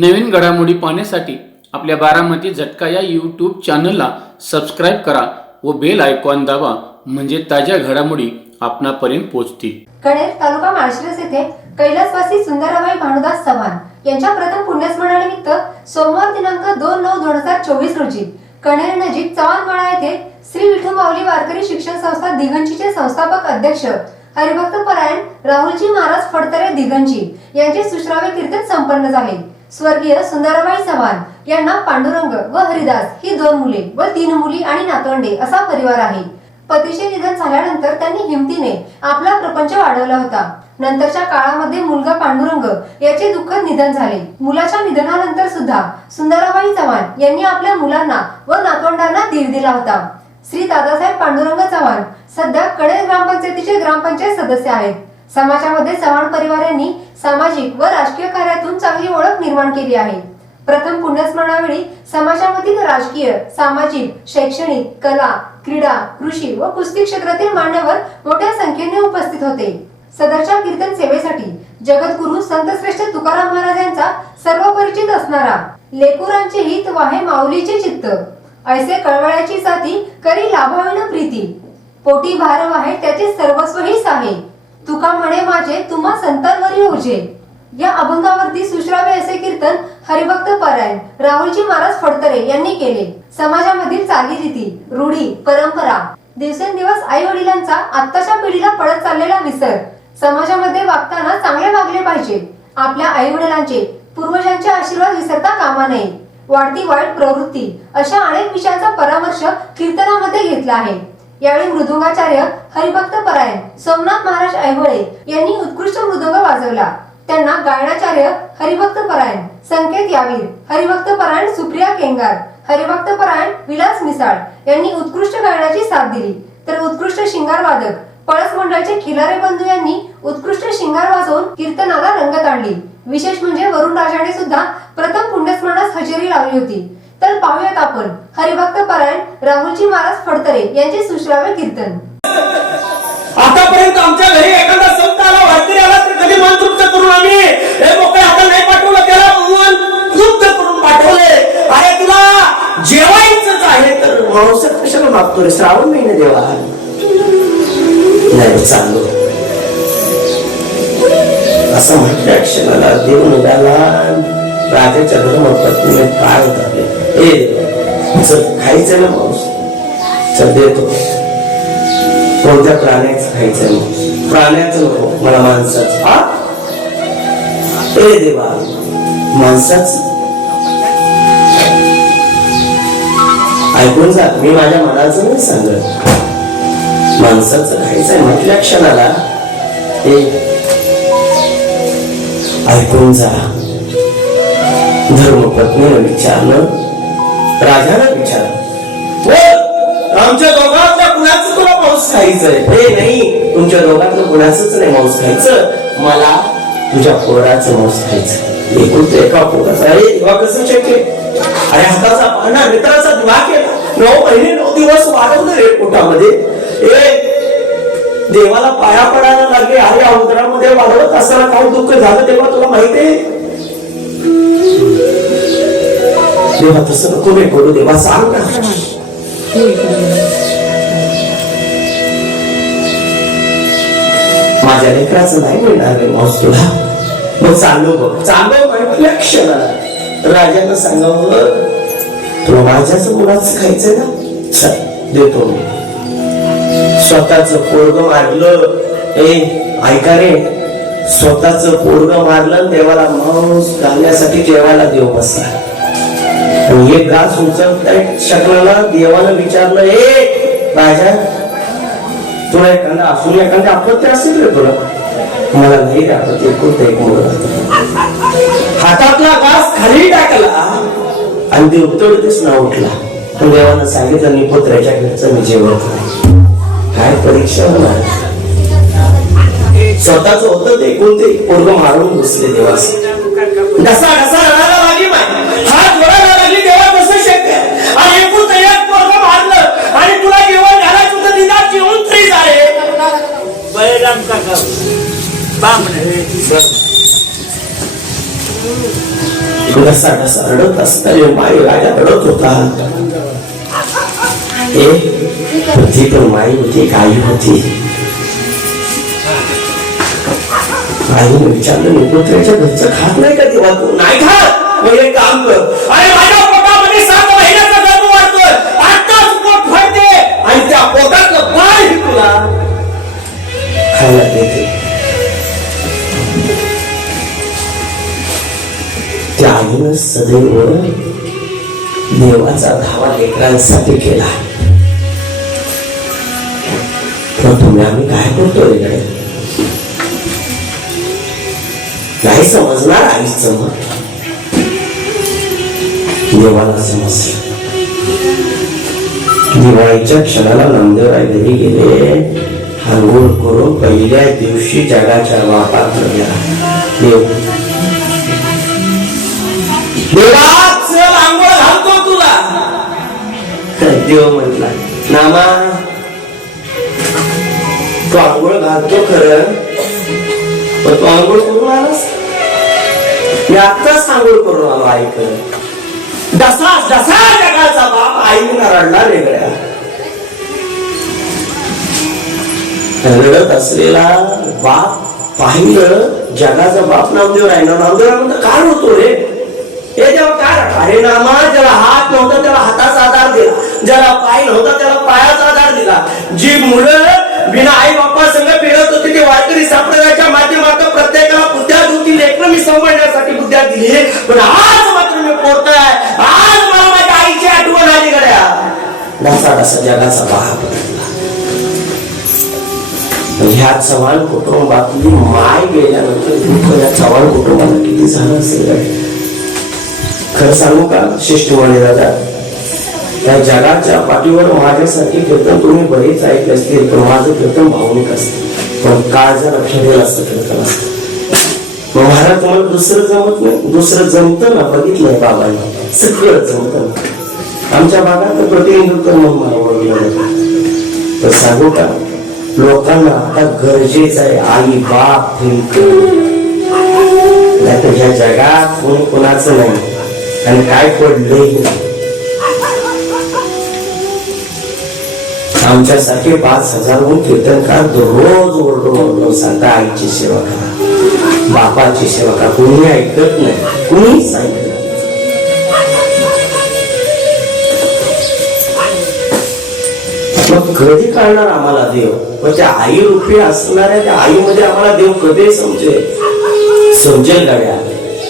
नवीन घडामोडी पाहण्यासाठी आपल्या बारामती झटका या यूट्यूब चॅनलला सबस्क्राईब करा व बेल आयकॉन दाबा, म्हणजे ताज्या घडामोडी आपणापर्यंत पोहोचतील. कणेर तालुका माळशिरस येथे कैलासवासी सुंदराबाई भानुदास चव्हाण यांच्या प्रथम पुण्यस्मरणानिमित्त सोमवार दिनांक 2/9/2024 रोजी कणेर नजीक चव्हाणवाडा येथे श्री विठू माऊली वारकरी शिक्षण संस्था दिघंचीचे संस्थापक अध्यक्ष हरिभक्त परायण राहुलजी महाराज फडतरे दिघंची यांचे सुश्राव्य कीर्तन संपन्न झाले. स्वर्गीय सुंदराबाई चव्हाण यांना पांडुरंग व हरिदास ही 2 मुले व 3 मुली आणि नातवंडे असा परिवार आहे. पतीचे निधन झाल्यानंतर त्यांनी हिमतीने आपला प्रपंच वाढवला होता. नंतरच्या काळामध्ये मुलगा पांडुरंग याचे दुःखद निधन झाले. मुलाच्या निधनानंतर सुद्धा सुंदराबाई चव्हाण यांनी आपल्या मुलांना व नातवंडांना धीर दिला होता. श्री दादासाहेब पांडुरंग चव्हाण सध्या कणेर ग्रामपंचायतीचे ग्रामपंचायत सदस्य आहेत. समाजामध्ये चव्हाण परिवार यांनी सामाजिक व राजकीय कार्यातून चांगली ओळख निर्माण केली आहे. प्रथम पुण्यस्मरणावेळी समाजामधील राजकीय, सामाजिक, शैक्षणिक, कला, क्रीडा, कृषी व कुस्ती क्षेत्रातील मान्यवर मोठ्या संख्येने उपस्थित होते. सदरच्या कीर्तन सेवेसाठी जगद्गुरु संतश्रेष्ठ तुकाराम महाराज यांचा सर्व परिचित असणारा लेकुरांचे हित वाहे माऊलीचे चित्त, ऐसे कळवळ्याची साथी करी लाभाविण प्रीती, पोटी भार वाहे त्याचे सर्वस्व ही साहे, तुका म्हणे माझे तुम्हा संतांवरी ओझे. या अभंगावरती सुश्राव्य असे कीर्तन हरिभक्त परायण राहुलजी महाराज फडतरे यांनी केले. समाजामधील चालीरीती, रूढी, परंपरा, दिवसेंदिवस आई वडिलांचा आत्ताच्या पिढीला पडत चाललेला विसर, समाजामध्ये वागताना चांगले वागले पाहिजे, आपल्या आई वडिलांचे, पूर्वजांचे आशीर्वाद विसरता कामा नये, वाढती वाईट प्रवृत्ती अशा अनेक विषयांचा परामर्श कीर्तनामध्ये घेतला आहे. यावेळी मृदुंगाचार्य हरिभक्त परायण सोमनाथ महाराज ऐहोळे यांनी उत्कृष्ट मृदुंग वाजवला. त्यांना गायनाचार्य हरिभक्त परायण संकेत यावीर, हरिभक्त परायण सुप्रिया केंगार, हरिभक्त परायण विलास मिसाळ यांनी उत्कृष्ट गायनाची साथ दिली. तर उत्कृष्ट शिंगार वादक पळस मंडळचे खिलारे बंधू यांनी उत्कृष्ट शिंगार वाजवून कीर्तनाला रंगत आणली. विशेष म्हणजे वरुण राजाने सुद्धा प्रथम पुण्यस्मरणास हजेरी लावली होती. तर पाहूयात आपण हरिभक्त परायण राहुलजी महाराज फडतरे यांचे सुश्राव्य कीर्तन. आतापर्यंत आमच्या घरी एखादा संत आला, वारकरी आला तर कधी मन तृप्त करून आम्ही हे मोकळे हातात नाही पाठवलं, त्याला मन तृप्त करून पाठवले. अरे तुला जेवायचंच आहे तर मांस कशाला मागतो रे? श्रावण महिने देवा नाही चाललो असं म्हटल्या क्षणाला देव निघाला. राजाच्या धर्मपत्नीने काय उतरले, चल खायचं ना मांस, चल देतो. कोणत्या प्राण्याचं खायचं नाही, प्राण्याचं नको मला माणसाचं. हा ए देवा माणसाचं ऐकून जा, मी माझ्या मनाचं नाही सांगत, माणसाचं खायचंय म्हटल्या क्षणाला ऐकून जा. धर्मपत्नीने विचारलं, राजाला विचारलं, आमच्या दोघांतल्या कुणाचं तुला मांस खायचंय? हे नाही, तुमच्या दोघांतलं कुणाचंच नाही मांस खायचं, मला तुझ्या पोराचं मांस खायचं. एकूण एका पोराचा. अरे दिवा कसं शक्य? अरे हाताचा पाहणा मित्राचा दिवा केला, 9 महिने 9 दिवस वाढवलं रे पोटामध्ये. देवाला पाया पडायला लागले. अरे अवतरामध्ये वाढवत असताना काय दुःख झालं तेव्हा तुला माहितीये? देवा तसं नको रे करू, देवा सांग ना. माझ्या लेकराचं नाही मिळणार रे मांस तुला. मग चाललो बघ, चाललो म्हटल्या क्षणाला राजानं सांगावं, तुला माझ्याच मुलाचं खायचंय ना, चल देतो मी. स्वतःच पोरग मारलं. ऐका रे, स्वतःच पोरग मारलं, देवाला मांस घालण्यासाठी जेवायला देव बसला. एक घास उचलता शकला. देवानं विचारलं, राजा तुला एखादा असून एखादी आपत्ती असेल रे तुला? मला नाही रे आपत्ती, एक मुलगा. हातातला घास खाली टाकला आणि ते उत्तरतेच ना उठला. पण देवानं सांगितलं, निपुत्र्याच्या घरचं मी जेवत नाही. काय परीक्षा होणार? स्वतःच होतं ते कोणते पोरग मारून बसले देवास. घसा घसा रडायला लागली, हात वळायला लागली. देवा कसं शक्य? आणि एकूण एक पोरग मारलं आणि तुला जेवण घालायचं होतं, निदान जेवून तरी झाले. बळीराम काका घसा घसा रडत असताना माई राजा रडत होता. ती पण माई होती, आई होती. आईने विचारलं, निपुत्र्याच्या घरचं खात नाही का तेव्हा तू? नाही खात. मग एक काम कर, अरे माझ्या पोटामध्ये 7 महिन्याचा गर्भ वाढतोय, आताच पोट भरते आणि त्या पोटातलं पाय तुला खायला देते. त्या आईनं सदैव देवाचा धावा लेकरांसाठी केला. पण तुम्ही आम्ही काय करतोय इकडे? नाही समजणार आईचं मत. देवाला समजलं. दिवाळीच्या क्षणाला नामदेवराय घरी गेले. आंघोळ करून पहिल्या दिवशी जगाच्या बापात गेला. देवा चल आंघोळ घालतो तुला. देव म्हटला, नामा तू आंघोळ घालतो खरं, पण तू आंघोळ करून आलास? मी आत्ताच आंघोळ करून आलो आईकडे. डसा डसा जगाचा बाप आईने रडला वेगळ्या. रडत असलेला बाप पाहिलं, जगाचा बाप नामदेवराय. नामदेवराय म्हणतो, काय होतो रे? हे जेव्हा काय अरे नामा, ज्याला हात नव्हता त्याला हाताचा आधार दिला, ज्याला पाय नव्हता त्याला पायाचा आधार दिला. जी मुलं बिना आई बापा संघ फिरत होती ते वारकरी संप्रदायाच्या माध्यमातून प्रत्येकाला बुद्ध्या होती. लेकरं मी सांभाळण्यासाठी बुद्ध्या दिली. पण आज मात्र मी पोरताय, आज मला माझ्या आईची आठवण आली गड्या. ढासा ढासा जगाचा बाप. ह्या चव्हाण कुटुंबातली माय गेल्यानंतर या चव्हाण कुटुंबाला किती झालं असेल? खरं सांगू का शिष्टमंडळी दादा, त्या जगाच्या पाठीवर माझ्यासाठी कीर्तन तुम्ही बरेच ऐकले असतील, पण माझं कीर्तन भावनिक असतं. पण काळजा लक्षात असतं कीर्तन असतं. मग महाराज तुम्हाला दुसरं जमत नाही? दुसरं जमतं ना, बघितलंय बाबांनी, सगळं जमतं. आमच्या भागात प्रतिनिधित्व म्हणून मला ओळखलं जातं. तर सांगू का, लोकांना आता गरजेचं आहे आई बाप नाहीतर ह्या जगात कोणी कोणाचं नाही आणि काय पडलंही नाही. आमच्यासारखे 5,000 कीर्तनकार दररोज ओरडून सांगता आईची सेवा करा, बापाची सेवा करा. कोणी ऐकत नाही, कोणी सांगितलं. मग कधी कळणार आम्हाला देव? पण त्या आई रूपी असणाऱ्या त्या आईमध्ये आम्हाला देव कधी समजेल गाड्या?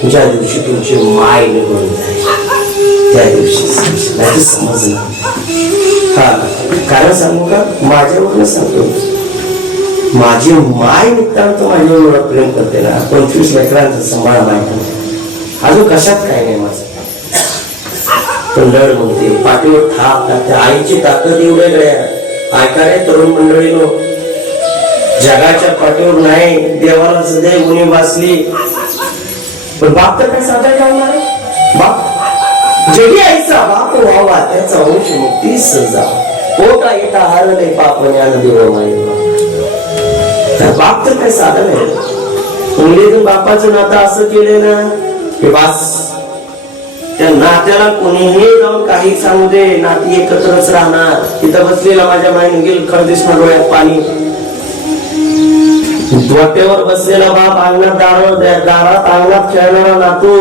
ज्या दिवशी तुमची माय निघून जाईल त्या दिवशी नाही समजणार. हा कारण सांगू का, माझ्यावरनं सांगतो, माझी माय निघताना माझ्यावर प्रेम करते ना. 25 लेकरांचा सांभाळ माहिती, अजून कशात काय नाही माझं. पण लढ म्हणते, पाठीवर थाप टाकते. आईची ताकद एवढ्या गळ्या. ऐकारे तरुण मंडळीनो, जगाच्या पाठीवर नाही, देवाला सदैव गुणी वाचली. पण बाप तर काय साधा ठेवणार आहे? बाप जगी आईचा बाप व्हावा, त्याचा वंश मुक्ती सजा. पोटा येता हारले पाप ज्ञान देव माई. बाप तर काय साधा नाही. मुलीतून बापाचं नातं असं केलं ना की बास, त्या नात्याला कोणीही जाऊन काही सांगू दे, नाती एकत्रच राहणार. तिथं बसलेला माझ्या माईने गेलं खरं दिसणार, डोळ्यात पाणी. वाटेवर बसलेला बाप, अंगणात दारात अंगणात खेळणारा नातू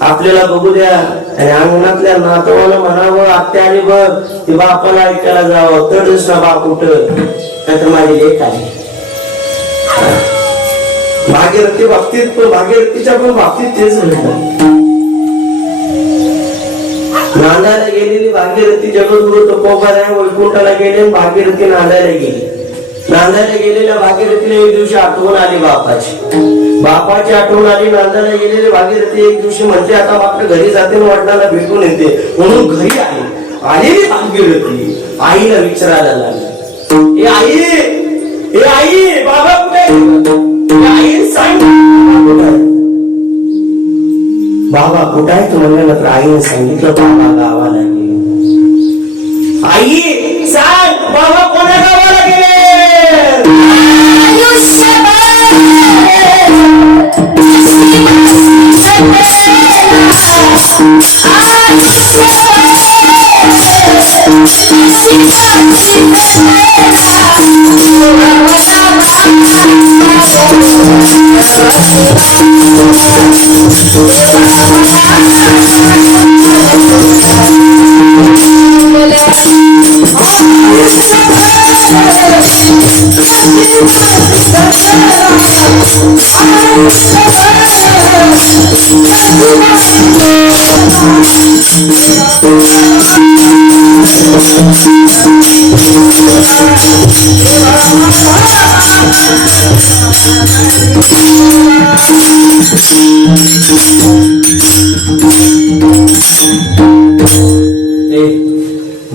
आपल्याला बघू द्या. आणि अंगणातल्या नातवानं म्हणावं, आत्या आली बघ, ती बापाला ऐकायला जावं. तर दिसणार बाप उठत, नाहीतर माझी लेक आहे. भागीरथी बाबतीत पण, भागीरथीच्या पण बाबतीत तेच घडलं. नांदायला गेलेली भागीरथी जगद्गुरु तुकोबाराय वैकुंठाला गेले, भागीरथी नांदायला गेली. नांदायला गेलेल्या भागीरथीला एक दिवशी आठवण आली बापाची आठवण आली. नांदायला गेलेली भागीरथी एक दिवशी म्हणते, आता आपल्या घरी जाते, वडिलांना भेटून येते. म्हणून घरी आलेली भागीरथी आईला विचारायला लागली, ए आई बाबा कुठे? आई सांग बाबा कुठे आहे? तू म्हणल्यानंतर आईने सांगितलं, बाबा गावाला गेले. आई सांग बाबा कोणा गावाला गेले?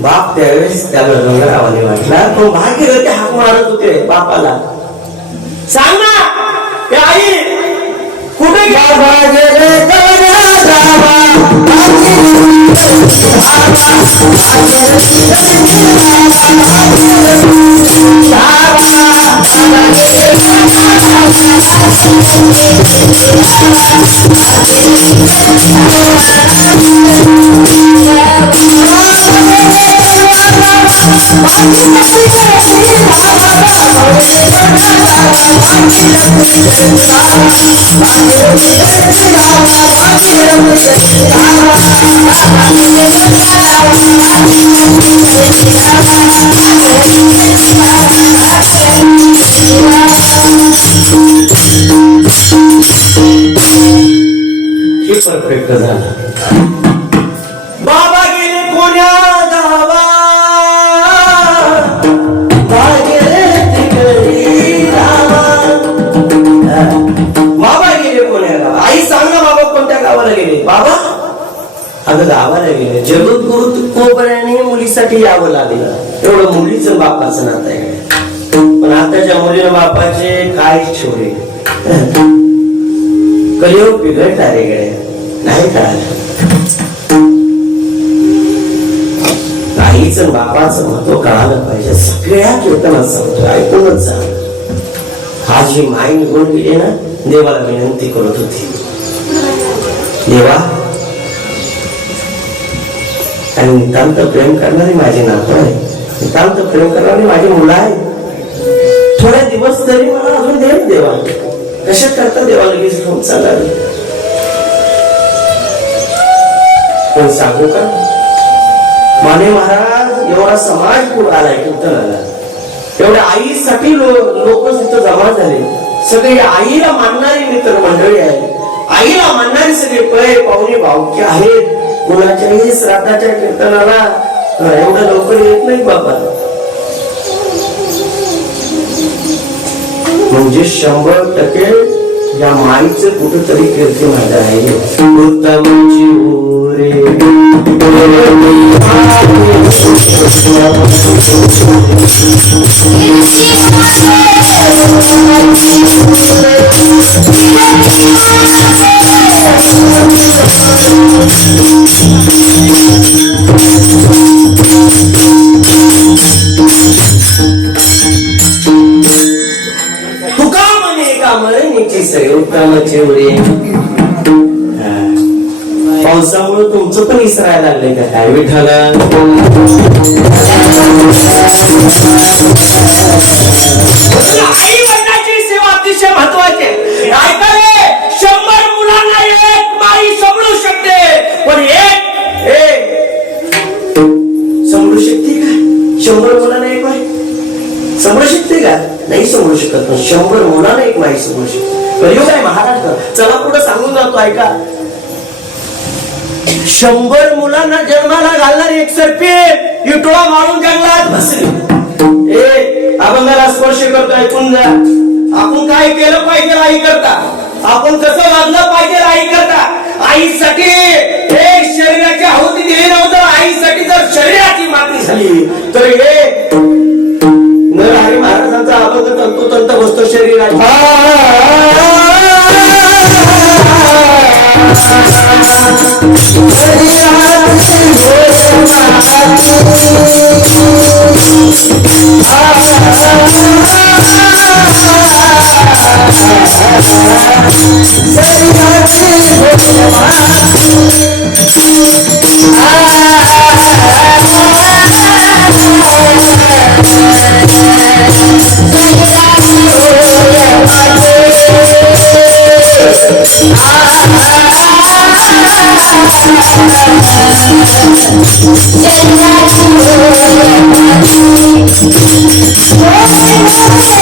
बाप त्यावेळेस त्याला रंगरावाने वाटला, पण भाग्य ते हाक मारत होते बापाला. सांग ना ते आई कुठे परफेक्ट झाला. बाबा गेले पुण्या गावा, बाबा गेले पुण्या गावा. आई सांग ना बाबा कोणत्या गावाला गेले? बाबा अगं गावाला गेले. जगद्गुरु कोपऱ्याने मुलीसाठी यावं लागलं. एवढं मुलीचं बापाचं नातं आहे. पण आताच्या मुलीनं बापाचे काय छोडे कलियुग बिघडला रे गड्या. नाही कळालं. आईचं बापाचं महत्व कळालं पाहिजे. सगळ्या कीर्तनात सांगतो, ऐकूनच जा. हा जी माई निघून गेली ना, देवाला विनंती करत होती, देवा आणि नितांत प्रेम करणारी माझी नातू आहे, नितांत प्रेम करणारी माझी मुलं आहे. थोडे दिवस तरी मला अजून दे देवा. कशा करता देवा लगेच घेऊन चालला. पण सांगू का, माने महाराज एवढा समाज पुढे आलाय कीर्तनाला. एवढ्या आईसाठी लोक तिथं जमा झाले. सगळे आईला मानणारी मित्र मंडळी आहे. आईला मानणारी सगळे पै पाहुणे भावकी आहेत. कुणाच्याही श्राद्धाच्या कीर्तनाला एवढं लवकर येत नाही बाबा. म्हणजे 100% या माईचं कुठंतरी कीर्ती माझ्या आहे. उत्तमची ओरे उत्तमची ओरे. पावसामुळे तुमचं पण इसरायला लागलंय का काय विठाला? आई वडिलांची सेवा अतिशय महत्वाची आहे. ऐका रे, 100 मुलांना एक माई सांभाळू शकते, पण एक सांभाळू शकते का? 100 मुलांना एक माई सांभाळू शकते का? नाही सांभाळू शकत. पण 100 मुलांना एक माई सांभाळू शकते. कलियुग आहे महाराष्ट्र. चला पुढे सांगून जातो, ऐका. 100 मुलांना जन्माला घालणारी एक सर्पी इटोळा मारून जंगलात बसली. अभंगाला स्पर्श करतो, ऐकून जा. आपण काय केलं पाहिजे आई करता, आपण कसं वागलं पाहिजे आई करता. आईसाठी शरीराची आहुती दिली नव्हतं. आईसाठी जर शरीराची मागणी झाली तर हे नरहरी महाराजांचा अभंग तंतोतंत बसतो शरीराची. Oh,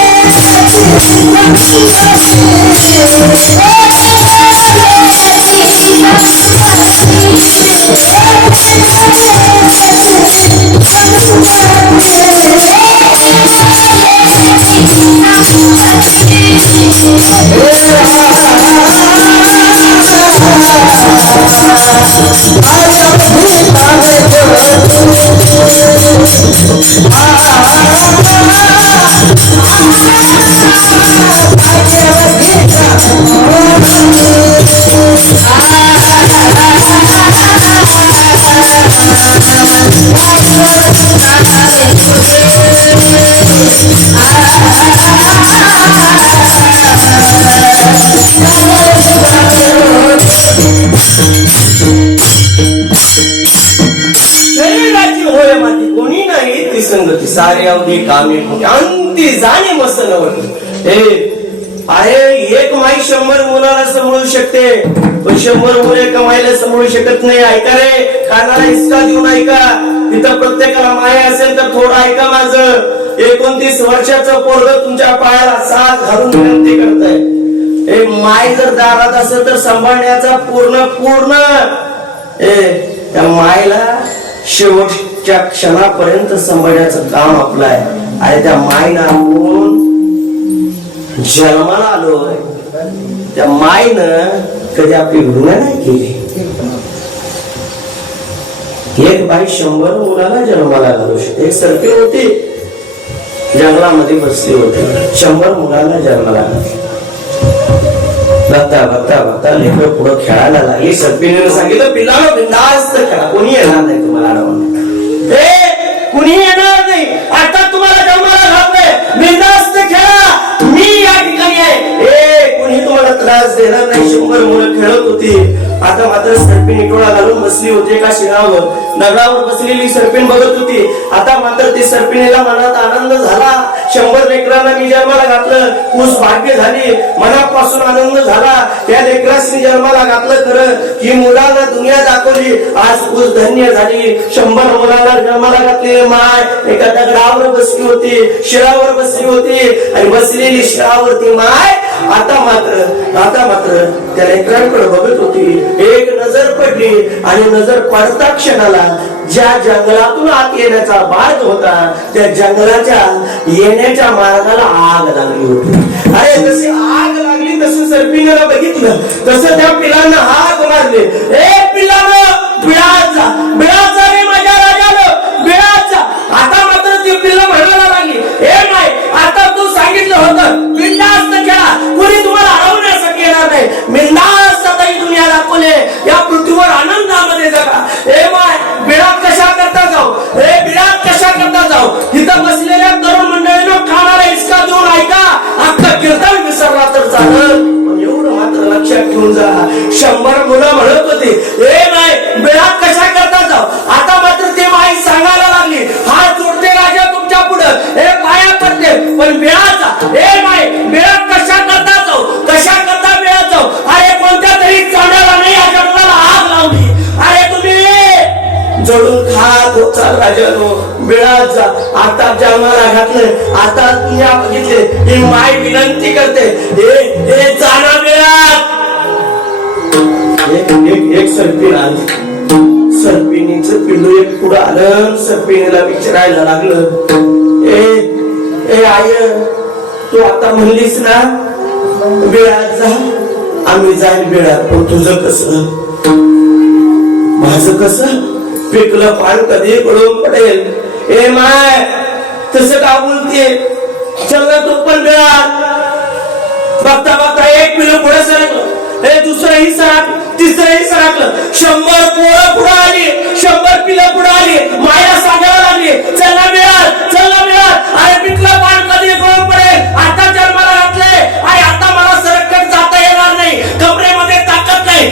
शरीराची होय माती कोणी नाही ती संगती सारे अवधी कामे अंती जाणे मस्त नवत हे आहे एक माई 100 मुलाला सांभाळू शकते पण 100 मुले एका माईला सांभाळू शकत नाही. ऐका रे, कानाला हिसका देऊन ऐका. तिथं प्रत्येकाला माय असेल तर थोडं ऐका माझं. 29 वर्षाचं पोरग तुमच्या पायाला साथ घालून विनंती करताय. माय जर दारात असेल तर सांभाळण्याचा पूर्ण त्या मायला शेवटच्या क्षणापर्यंत सांभाळण्याचं काम आपलं आहे. आणि त्या मायनं आपण जन्माला आलोय, त्या मायनं कधी आपली गुन्हा नाही केली. एक बाई 100 मुलाला जन्माला घालू शकते. एक सरपी होती, जंगलामध्ये बसली होती, 100 मुलाला जन्माला घालू. बघता बघता बघता लेकरं पुढं खेळायला लागली. सरपीने सांगितलं, पिल्लानो बिंदास्त खेळा, कोणी येणार नाही तुम्हाला अडवणं. कुणी येणार नाही, आता तुम्हाला जन्माला घालतोय, बिंदास्त खेळा, मी या ठिकाणी आहे. कुणी तुम्हाला त्रास देणार नाही. 100 मुलं खेळत होती. आता मात्र सरपीन टोळा घालून बसली होती एका शिरावर. दगडावर बसलेली सरपीन बघत होती. आता मात्र ती सरपीनेला मनात आनंद झाला. 100 लेकरांना मी जन्माला घातलं, ऊस भाग्य झाली, मनापासून आनंद झाला. त्या लेकरांनी जन्माला घातलं खरं, ही मुलांना दुनिया दाखवली, आज ऊस धन्य झाली. 100 मुलांना जन्माला घातली माय एका दगडावर बसली होती, शिळावर बसली होती. आणि बसलेली शिळावरती माय आता मात्र त्या लेकरांकडे बघत होती. एक नजर पडली आणि नजर पडता क्षणाला ज्या जंगलातून आत येण्याचा मार्ग होता, त्या जंगलाच्या येण्याच्या मार्गाला आग लागली होती. अरे जशी आग लागली तसं सरपीनेला बघितलं, तसं त्या पिलांना हाक मारले. पिलांनो बिळाचा रे माझ्या राजानं, बिळाचा. आता मात्र ती पिल्ला म्हणायला लागली, नाही, आता तू सांगितलं होतं बिंदास्त खेळा, कोणी तुम्हाला हरवण्यासाठी येणार नाही. बिंदास्त आता ही दुनिया दाखवले, या पृथ्वीवर आनंदामध्ये जगा. माय बिळात कशा करता जाऊ, बिळात कशा करता जाऊ. इथं बसलेल्या तरुण मंडळीनं कानाला हिसका देऊन ऐका, अख्खा कीर्तन विसरला तर चालत, पण एवढं मात्र लक्षात ठेवून जा. 100 मुलं म्हणत होती, नाही, बिळात कशा करता जाऊ. आता मात्र ते माई सांगायला लागली, हात जोडते राजा तुमच्या पुढं, पाया पडते, पण बिळाचा माई बिळात कशा करता जाऊ, कशा करता बिळात जाऊ. अरे कोणत्या तरी चांडाला नाही या जंगलाला आग लावली. अरे तुम्ही जळून खात होता राजानो, बिळात जा. आता जन्माला घातलं, आता दुनिया बघितले, ही माय विनंती करते, जाना बिळात. एक सरपीण आली. सरपिणीचं पिल्लू एक पुढं आलं. सरपिणीला विचारायला लागलं, आय तू आता म्हणलीस ना बिळात जा, आम्ही जाईल बिळात, पण तुझं कसं, माझं कसं, पिकलं पान कधी पडून पडेल. माय तसं का बोलते, चल ना तू पण बिळात. बघता बघता एक पिल्लू पुढे सरकलं, दुसरंही सरक, तिसरंही सरकलं. 100 पोळं पुढे आली, 100 पिलं पुढे आली. माया सांगायला लागली, चला मिळाल, चला मिळाल. अरे पिकलं पान कधी गळून पडेल, आता जन्माला घातलंय, आणि आता मला सरकट जाता येणार नाही, कमरेमध्ये ताकद नाही.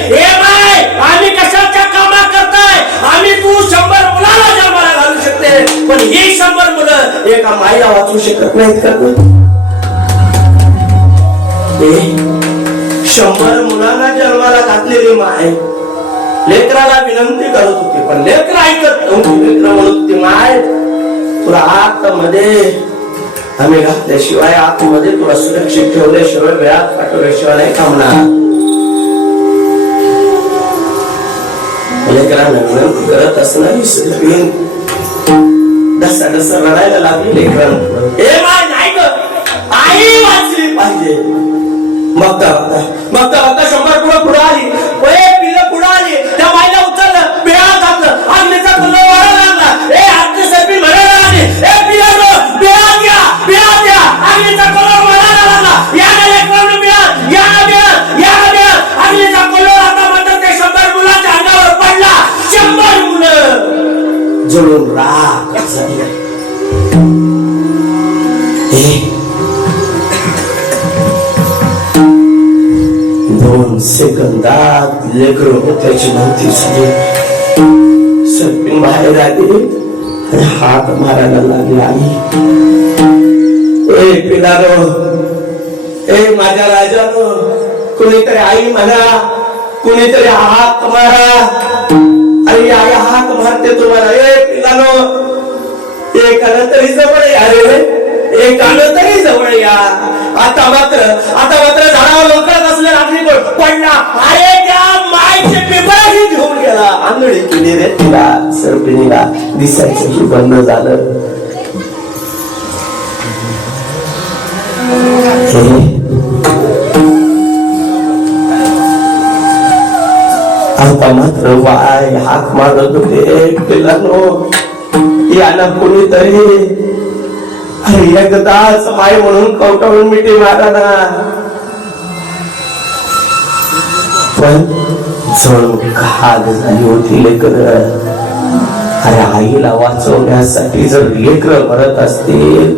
माय आम्ही कशाच्या कामा करताय, आम्ही तू 100 मुलाला जन्माला घालू शकते, पण ही 100 मुलं एका माईला वाचू शकत नाहीत का? 100 मुलांना जन्माला घातलेली माय लेकराला विनंती करत होती, पण लेकर ऐकत नव्हती. लेकर म्हणत होती, माय तुला आतमध्ये आम्ही घातल्याशिवाय आतमध्ये तुला सुरक्षित ठेवल्याशिवाय वेळात पाठवल्याशिवाय नाही थांबणार. लेकरांना करत असणारी सगळी डसा डसा रडायला लागली लेकरांना. ए माय नाही ग, आई वाचली पाहिजे. बघता बघता 100 पुढे आली, पिल्लं पुढे आली, त्या माईला उचललं, बिळात घातलं, अग्नीचा कलर वाढायला लागला. ए आजची सर्पी म्हणायला लागली, ए पिल्लांनो बिळात या, अग्नीचा कलर वाढायला लागला. या ना लेकरांनो बिळात, या ना बिळात, अग्नीचा कलर आता मात्र ते 100 मुलांच्या अंगावर पडला. 100 मुलं जळून राख झाली. 2 सेकंदात लेकरं त्याची नव्हती झाली. सर्पिन बाहेर आली आणि हात मारायला लागली. आई, ए पिलानो, ए माझ्या राजानो, कुणीतरी आई म्हणा, कुणीतरी हात मारा. आई आई हात मारते तुम्हाला. ए पिलानो, एकानं तरी जवळ या रे, एकानं तरी जवळ या. आता मात्र झाडावर लोकरत असलेला अग्नी पडला. अरे त्या मायचे पेपरही घेऊन गेला. आंधळी केली रे तिला. सर्पिणीला दिसायचं बंद झालं. आता मात्र वाय हाक मारत होते, पिलानो याला कोणीतरी एकदाच माय म्हणून कवटाळून मिठी मारा ना. पण जणू घाग झाली होती लेकर. अरे आईला वाचवण्यासाठी जर लेकर मरत असतील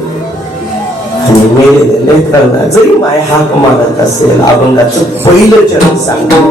आणि मेलेल्या लेकरांना जरी माय हाक मारत असेल, अभंगाचं पहिलं चरण सांगतो.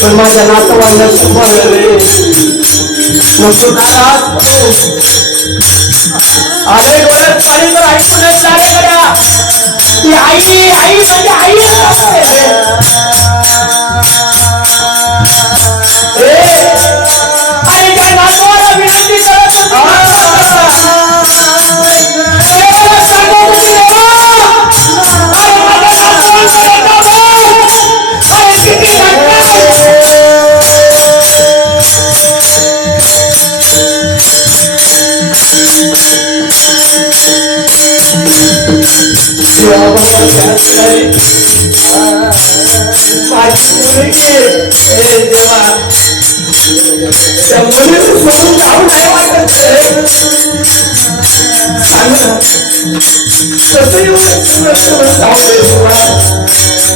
पण माझ्या नातवांना सांभाळलं रे, नको नाराज आले डोळ्यात पाणी तर ऐकूनच नाही करा. आई आई म्हणजे आई आई काय नातवाला विनंती करत माझी मुलगी हे देवा त्या मुलीला सोडून जाऊ नाही वाटत कसं येऊ जाऊ दे देवा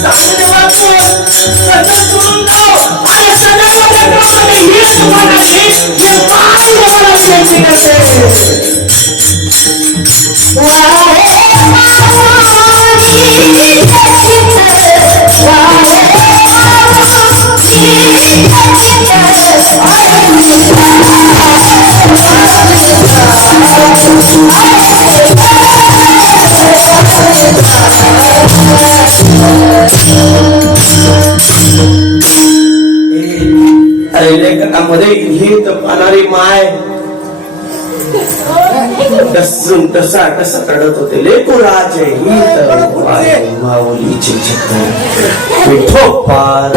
चांगले वाचून कसं सोडून जाऊ आणि सगळ्या ही तुम्हाला हे पाय मला विनंती करते अरे लेखनामध्ये ही पानारी माय डसून तसा रडत होते लेकुराचे ही माऊलीचे चित्र विठोपाल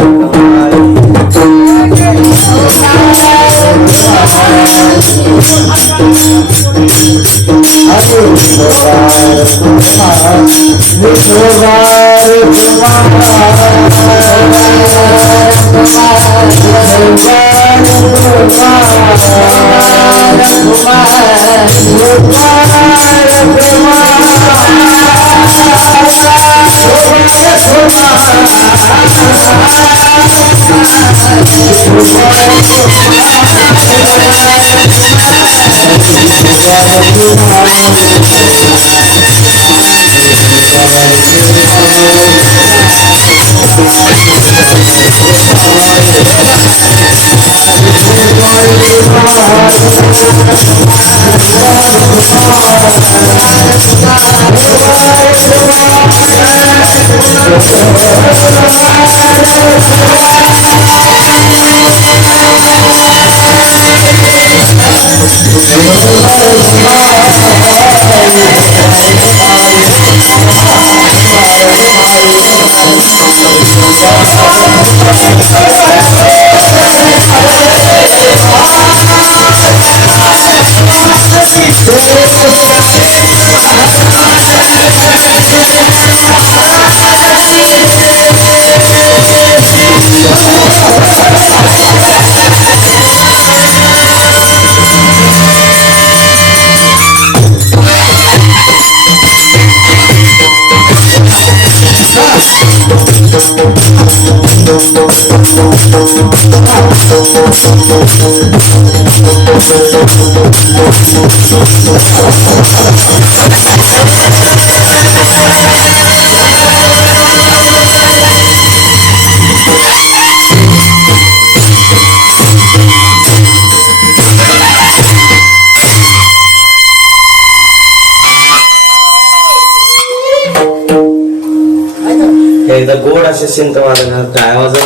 एकदा गोड असे शिंत वाजणार काय आवाज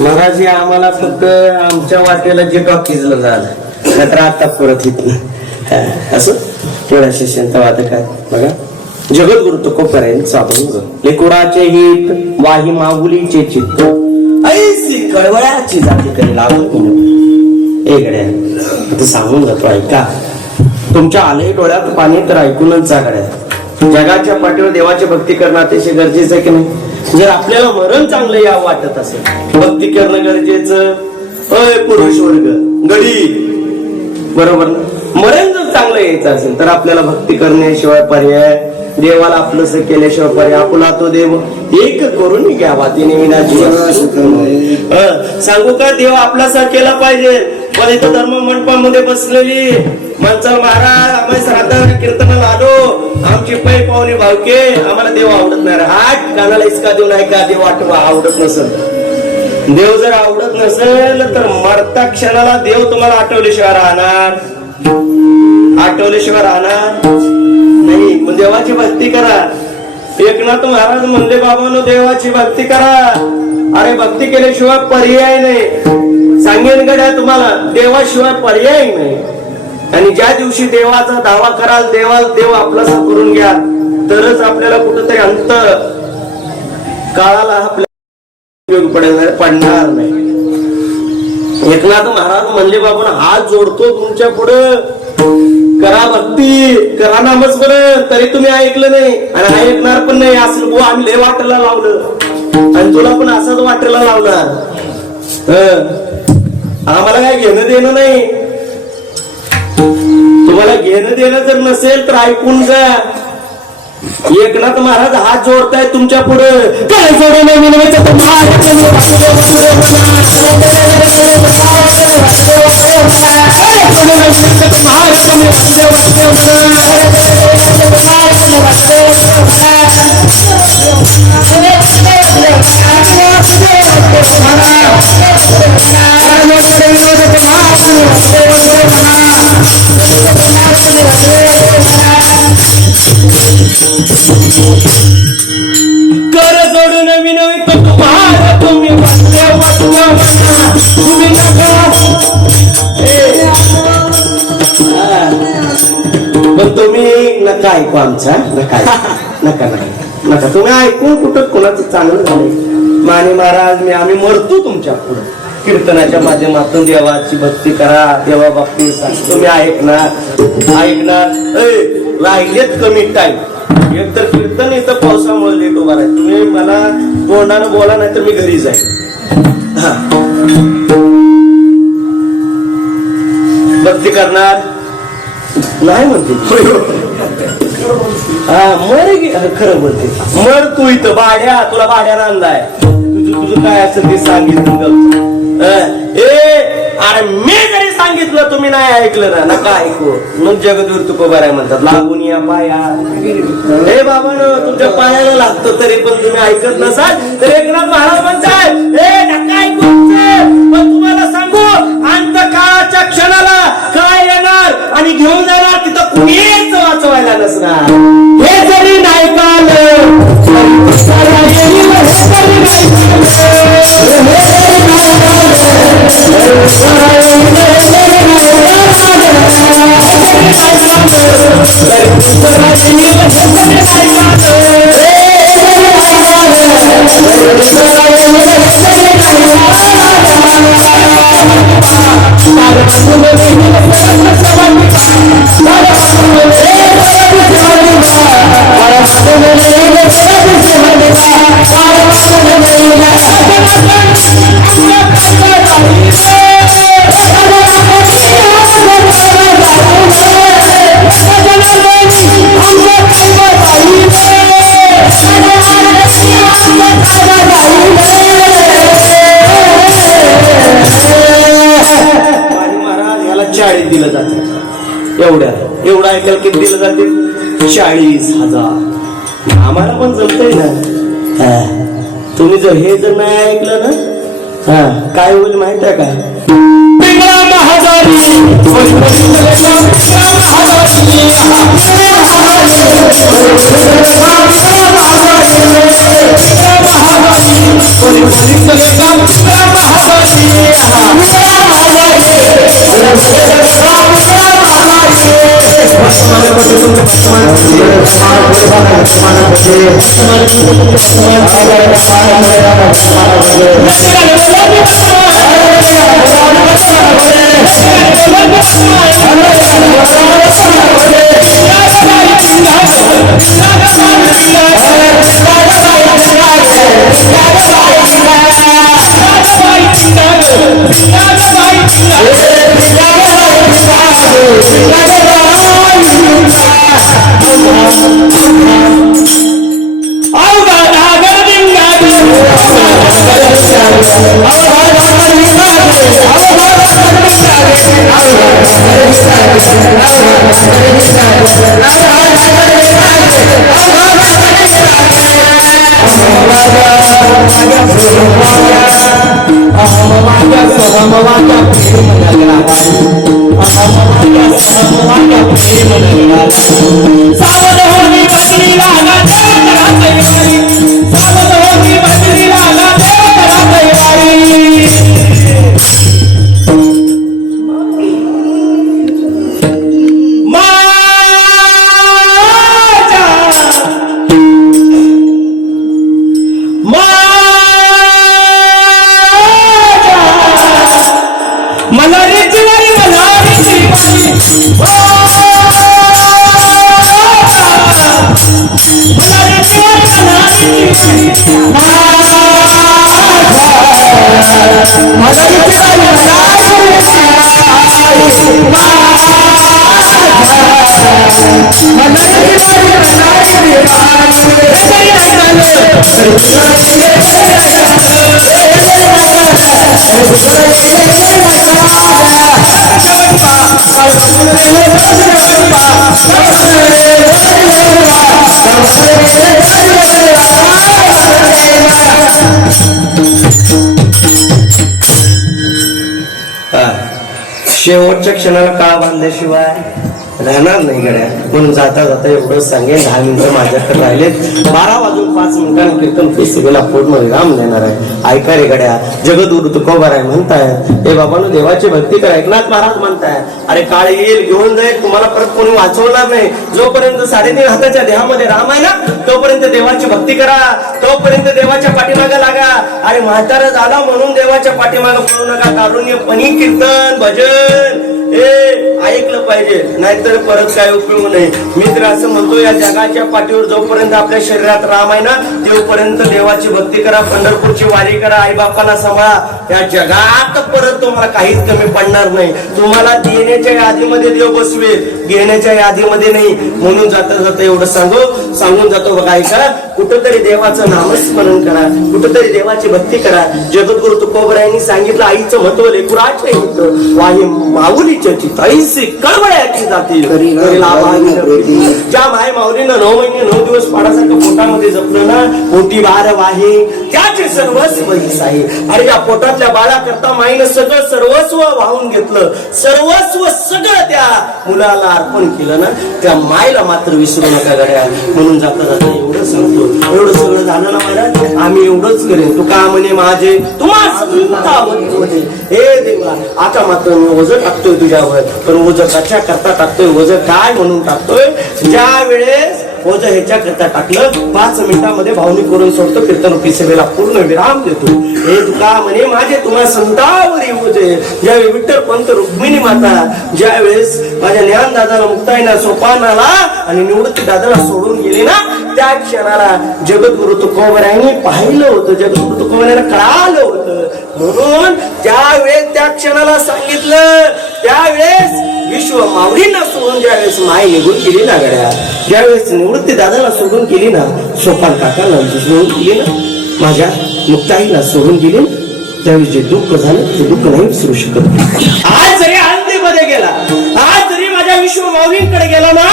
महाराज आम्हाला फक्त आमच्या वाटेला जे टॉकीजला झालं नाहीतर आता परत येत असं गोड असे शिंत वादक आहेत बघा जगद्गुरु तुकोबराय साधून लेकुराचे हित वाही माऊलीचे चित्त ऐसी कळवळ्याची जाती करी लागून गड्या आता सांगून जातो ऐका तुमच्या आले डोळ्यात पाणी तर ऐकूनच जा गड्या जगाच्या पाठीवर देवाची भक्ती करणं अतिशय गरजेचं आहे की नाही जर आपल्याला मरण चांगलं या वाटत असेल भक्ती करणं गरजेचं अय पुरुष वर्ग गडी बरोबर ना मरण जर चांगलं यायचं असेल तर आपल्याला भक्ती करण्याशिवाय पर्याय देवाला आपलंस केल्याशिवाय पर्याय आपला तो देव एक करून घ्यावा तिने विनाची सांगू का देव आपलासा केला पाहिजे पण इथं धर्म मंडपामध्ये बसलेली माणसं महाराज आम्ही श्राद्धाला कीर्तनाला आलो आमची पै पाहुणे भावके आम्हाला देव आवडत नाही आठ कानाला इसका देऊ नाही का देव आवडत नसेल देव जर आवडत नसेल तर मरता क्षणाला देव तुम्हाला आठवल्याशिवाय राहणार नाही मग देवाची भक्ती करा एकनाथ महाराज म्हणले बाबांनो देवाची भक्ती करा अरे भक्ती केल्याशिवाय पर्याय नाही सांगेन गड्या तुम्हाला देवाशिवाय पर्याय नाही आणि ज्या दिवशी देवाचा दावा कराल देव आपलासा करून घ्या तरच आपल्याला कुठंतरी अंत काळाला आपल्या पडणार नाही एकनाथ महाराज म्हणले बाबा हात जोडतो तुमच्या पुढे करा भक्ती, करा नामस्मरण, तरी तुम्ही ऐकलं नाही आणि ऐकणार पण नाही. असं गो आम्ही लय वाटेला लावलं आणि तुला पण असंच वाटेला लावणार. आम्हाला काय घेणं देणं नाही. तुम्हाला घेणं देणं जर नसेल तर ऐकून जा. एकनाथ महाराज हात जोडताय तुमच्या पुढे. काय जोडे नवीन कर जोडून विनवी तुम्हाला तुम्ही तुम्ही नका. पण तुम्ही नका ऐकू आमचा. नका नका नाही नका तुम्ही ऐकून कुठं कोणाचं चांगलं झालंय. माने महाराज आम्ही मरतो तुमच्या पुढे. कीर्तनाच्या माध्यमातून देवाची भक्ती करा. देवा बाबतीत तुम्ही ऐकणार राहिलेत कमी टाईम. एक तर कीर्तन इथं पावसामुळे लेट उभा आहे. तुम्ही मला तोंडानं बोला नाही तर मी घरी जाईल. भक्ती करणार नाही म्हणते. खरं बोलते. मर तू इथं भाड्या. तुला भाड्यानं आणलाय. तुझं काय असेल ते सांगितलं. अरे मी जरी सांगितलं तुम्ही नाही ऐकलं ना नका ऐकू. मग जगदूर तुकोबाराय म्हणतात लागून या पाया. हे बाबा तुमच्या पायाला लागतं तरी पण तुम्ही ऐकत नसाल तर एकनाथ महाराज म्हणताय नका ऐकू. पण तुम्हाला सांगू अंतकाळाच्या क्षणाला काय येणार आणि घेऊन जाणार तिथं कुणीच वाचवायला नसणार. हे जरी नाही काल दिलं जाते. एवढं ऐकायला किती दिलं जाते? 40,000. आम्हाला पण जमतंय ना. तुम्ही जर हे जर नाही ऐकलं ना काय होईल माहित आहे का? मला रे जीवारी मला रे जीवारी शेवटच्या क्षणाला काळ बांधल्याशिवाय राहणार नाही गड्या. म्हणून जाता जाता एवढं सांगेन, 10 मिनिटं माझ्याकडे राहिलेत. 12 वाजून 5 मिनिटांनी कीर्तन फेस्टिवलला पूर्ण विराम देणार आहे. ऐका रे गड्या, जगद्गुरु तुकोबाराय म्हणताय, हे बाबांनो देवाची भक्ती करा. एकनाथ महाराज म्हणताय, अरे काळ येईल घेऊन जाईल, तुम्हाला परत कोणी वाचवणार नाही. जोपर्यंत 3.5 हाताच्या देहामध्ये राम आहे ना, तोपर्यंत देवाची भक्ती करा, तोपर्यंत देवाच्या पाठीमागे लागा. अरे म्हातारा झाला म्हणून देवाच्या पाठीमागे पळू नका. कारुण्यपणी कीर्तन भजन ऐकलं पाहिजे, नाहीतर परत काय उपयोग नाही. मित्र असं म्हणतो, या जगाच्या पाठीवर जोपर्यंत आपल्या शरीरात राम आहे ना, तेव्हापर्यंत देवाची भक्ती करा, पंढरपूरची वारी करा, आई बापांना सांभाळा. या जगात परत तुम्हाला काहीच कमी पडणार नाही. तुम्हाला देण्याच्या यादीमध्ये देव बसवेल, घेण्याच्या यादीमध्ये नाही. म्हणून जाता जाता एवढं सांगून जातो बघा. ऐका, कुठंतरी देवाचं नामस्मरण करा, कुठंतरी देवाची भक्ती करा. जगद्गुरु तुकोबरायांनी सांगितलं, आईचं महत्व लेकुराचे होतं, वाही माऊलीच्या चिताईसी कळवळ्याची जाती. ज्या माय माऊलीनं 9 महिने 9 दिवस पाडासारखं पोटामध्ये जपलं ना, पोटी बार वाही त्याचे सर्वस्व आहे. अरे या पोटातल्या बाळा करता माईनं सगळं सर्वस्व वाहून घेतलं, सर्वस्व सगळं त्या मुलाला अर्पण केलं ना, त्या मायला मात्र विसरू नका गड्या. म्हणून जाता जाता एवढं सांगतो, एवढं सगळं झालं ना महाराज, आम्ही एवढंच करेन. तू का म्हणे माझे तुम्हाला हे देवा, आता मात्र मी ओझं टाकतोय तुझ्यावर. पण ओझं कशा करता टाकतोय, ओझं काय म्हणून टाकतोय? ज्या वेळेस ओझं ह्याच्या करता टाकलं, 5 मिनिटांमध्ये भावनिक करून सोडतो, कीर्तन सेवेला पूर्ण विराम देतो. हे तुका म्हणे माझे तुम्हाला संतावरी ओझे. ज्यावेळी विठ्ठल पंत रुक्मिणी माता ज्या वेळेस माझ्या ज्ञान दादाला मुक्ताईना सोपानाला आणि निवृत्ती दादाला सोडून गेले ना, त्या क्षणाला जगद्गुरु तुकोबरायांनी पाहिलं होतं, जगद्गुरु तुकोबरायांना कळालं होतं. म्हणून त्यावेळेस त्या क्षणाला सांगितलं, त्यावेळेस विश्व माऊलींना सोडून ज्यावेळेस माय निघून गेली ना गड्या, ज्यावेळेस निवृत्ती दादाला सोडून गेली ना, सोपान काकाला सोडून गेली ना, माझ्या मुक्ताईला सोडून गेली ना, त्यावेळेस जे दुःख झालं ते दुःख नाही विसरू शकत. आज जरी आळंदीमध्ये गेला, आज जरी माझ्या विश्व माऊलींकडे गेला ना,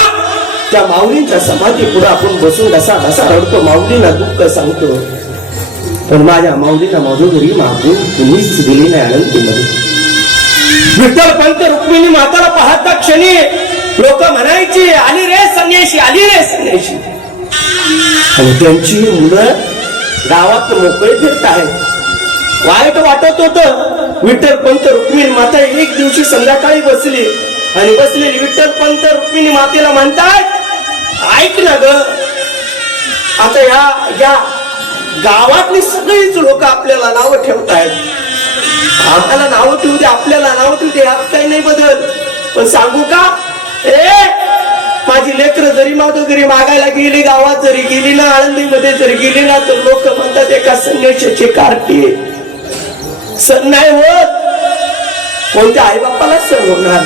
त्या माऊलींच्या समाधी पुढे आपण बसून घसा घसा रडतो, माऊलींना दुःख सांगतो. पण माझ्या माऊलीला माझ्या घरी मागून कुणीच दिली नाही आनंदीमध्ये. विठ्ठल पंत रुक्मिणी माताला पाहता क्षणी लोक म्हणायची, आली रे संन्याशी, आली रे संन्याशी. आणि त्यांची मुलं गावात मोकळे फिरत आहेत. वाईट वाटत होत. विठ्ठल पंत रुक्मिणी माता एक दिवशी संध्याकाळी बसली आणि बसलेली विठ्ठल पंत रुक्मिणी मातेला म्हणतात, ऐक ना ग, आता या गावातली सगळीच लोक आपल्याला नावं ठेवतायत, आम्हाला नावं ठेवू दे, आपल्याला नावं ठेवू दे, यात काही नाही बदल. पण सांगू का, माझी लेकरं जरी माझं घरी मागायला गेली, गावात जरी गेली ना, आळंदीमध्ये जरी गेली ना, तर लोक म्हणतात एका संन्याशाची कार्टी. सण नाही होत, कोणत्या आई बापाला सण होणार?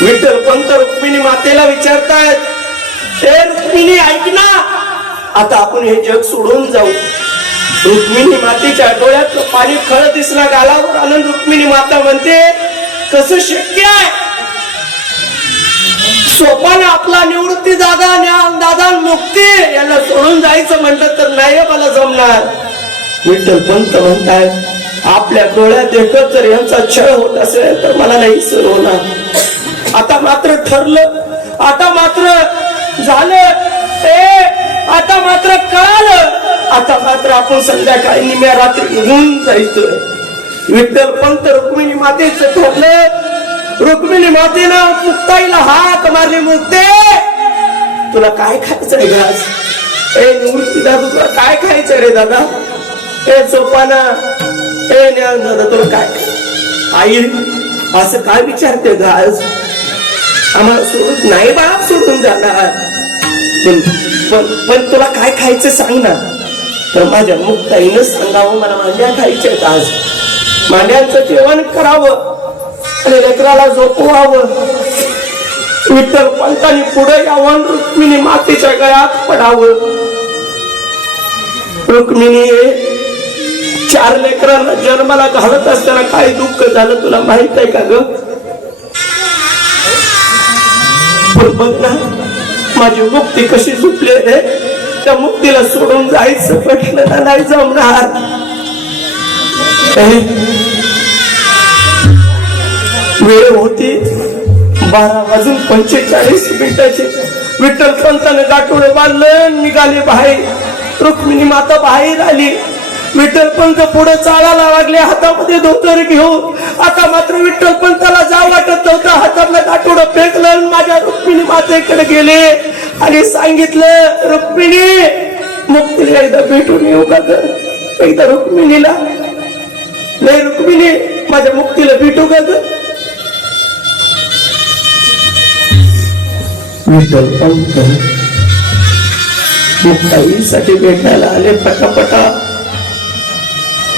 विठ्ठल पंत रुक्मिणी मातेला विचारतायत, हे रुक्मिणी ऐक ना, आता आपण हे जग सोडून जाऊ. रुक्मिणी मातेच्या डोळ्यातलं पाणी खळत दिसला गालावर आनंद. रुक्मिणी माता म्हणते, कसं शक्य आहे? सोपान आपला निवृत्ती दादा, ज्ञान दादा, मुक्ती यांना सोडून जायचं म्हणतात तर नाही मला जमणार. विठ्ठल पंत म्हणताय, आपल्या डोळ्यात एकच जर यांचा छळ होत असेल तर मला नाही सर होणार. आता मात्र ठरलं, आता मात्र झालं, आता मात्र कळालं, आता मात्र आपण संध्याकाळी निम्या रात्री निघून जायचं. विठ्ठल पंत रुक्मिणी मातेचं ठरलं. रुक्मिणी मातेनं मुक्ताईला हाक मारली, मुक्ते तुला काय खायचंय घास? निवृत्ती दादा तुला काय खायचंय रे दादा? सोपाना, ज्ञान दादा तुला काय? आई असं काय विचारते घास? आम्हाला सोडून नाही बा सोडून जाणार, पण तुला काय खायचं सांग ना. तर माझ्या मुक्ताईनं सांगावं, मला मांड्या खायच्यात आज, मांड्यांचं जेवण करावं आणि लेकराला झोपवावं. विठ्ठल पंतांनी पुढे यावं, रुक्मिणी मातेच्या गळ्यात पडावं. रुक्मिणी 4 लेकरांना जन्माला घालत असताना काय दुःख झालं तुला माहित आहे का ग? पण बघ ना माझी मुक्ती कशी सुटली रे. त्या मुक्तीला सोडून जायचं म्हटलं ना नाही जमणार. वेळ होती 12:45 विठ्ठल पंताने गाठोडे बांधलं निघाले बाहेर. रुक्मिणी माता बाहेर आली. विठ्ठल पंत पुढे चालायला लागले हातामध्ये धोतर घेऊन. आता मात्र विठ्ठल पंताला जाव वाटत नव्हतं. हातातलं गाठोडं फेकलं आणि माझ्या रुक्मिणी मातेकडे गेले आणि सांगितलं रुक्मिणी मुक्तीला एकदा भेटून येऊ का ग? एकदा रुक्मिणीला नाही रुक्मिणी माझ्या मुक्तीला भेटू का ग? विठ्ठल पंत मुक्ताईसाठी भेटायला आले. पटापटा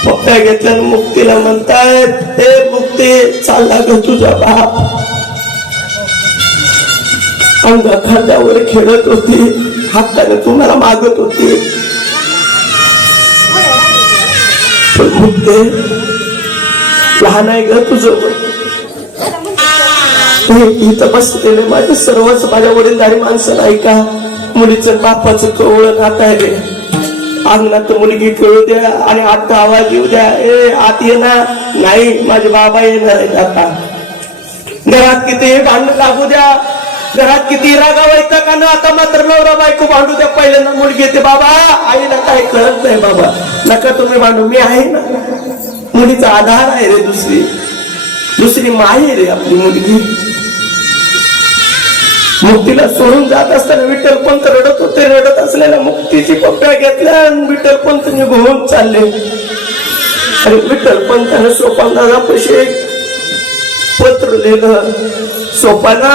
पप्प्या घेतल्या मुक्तीला म्हणतायत हे मुक्ती चालला ग तुझा बाप. अंगा खांद्यावर खेळत होती हाताने तुम्हाला मागत होती. पण मुक्ते लहान आहे ग तुझं. इथं बसलेले माझे सर्वच माझ्या वडीलधारी माणसं नाही का? मुलीचं बापाचं कवळ नातं आहे रे. अंगणात मुलगी खेळू द्या आणि आत आवाज येऊ द्या ए आत ये ना. नाही माझे बाबा येणार आहेत आता. घरात किती भांडण लागू द्या घरात किती रागावायचा का ना आता मात्र नवरा बायको भांडू द्या. पहिल्यांदा मुलगी येते बाबा आईला काय कळत नाही बाबा नका तुम्ही भांडू मी आहे ना. मुलीचा आधार आहे रे. दुसरी माय रे आपली मुलगी. मुक्तीला सोडून जात असताना विठ्ठल पंत रडत होते. रडत असलेल्या मुक्तीची पप्प्या घेतल्या आणि विठ्ठल पंत निघून चालले. आणि विठ्ठल पंताने सोपानदादा पैसे पत्र लिहिलं. सोपाना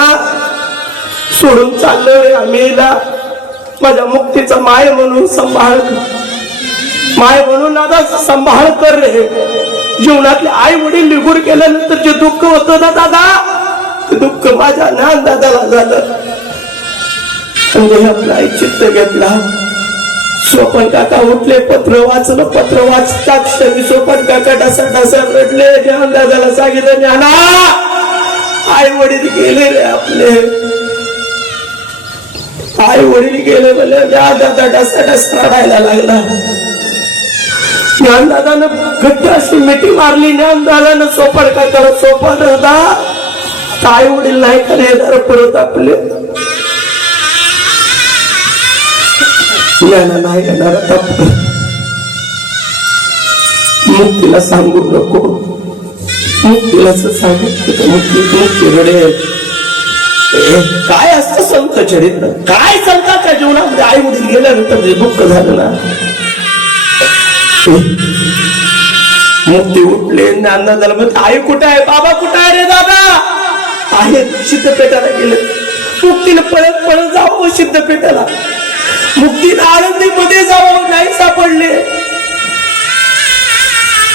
सोडून चाललोय आम्हीला माझ्या मुक्तीचा माय म्हणून सांभाळ माय म्हणून आता सांभाळ कर रे. जीवनातले आई वडील निघून गेल्यानंतर जे दुःख होतं ना दादा ते दुःख माझ्या ज्ञान दादाला झालं. म्हणजे आपला आई चित्त घेतला. सोपन काका उठले पत्र वाचलं. पत्र वाचता क्षणी सोपन काका ढसा रडले. ज्ञान दादाला सांगितलं ज्ञाना आई वडील गेले रे आपले. आई वडील गेले बोले ज्ञान दादा ढसा रडायला लागला. ज्ञान दादानं घट्ट अशी मिठी मारली. ज्ञान दादानं सोपन काकाला सोपन होता आई वडील नाही का येणार परत आपले. नाही येणार आता. मुक्तीला सांगू नको. मुक्तीला सांगू मुक्ती रडेल. काय असतं संत चरित्र. काय संतांच्या जीवनामध्ये आई वडील गेल्यानंतर जे दुःख झालं ना. मुक्ती उठले ज्ञानदादाला म्हणते आई कुठे आहे बाबा कुठे आहे रे दादा. आहे सिद्धपेठाला गेले. मुक्तीला पळत जावं सिद्धपेठाला. मुक्तीला आनंदीमध्ये जावं नाही सापडले.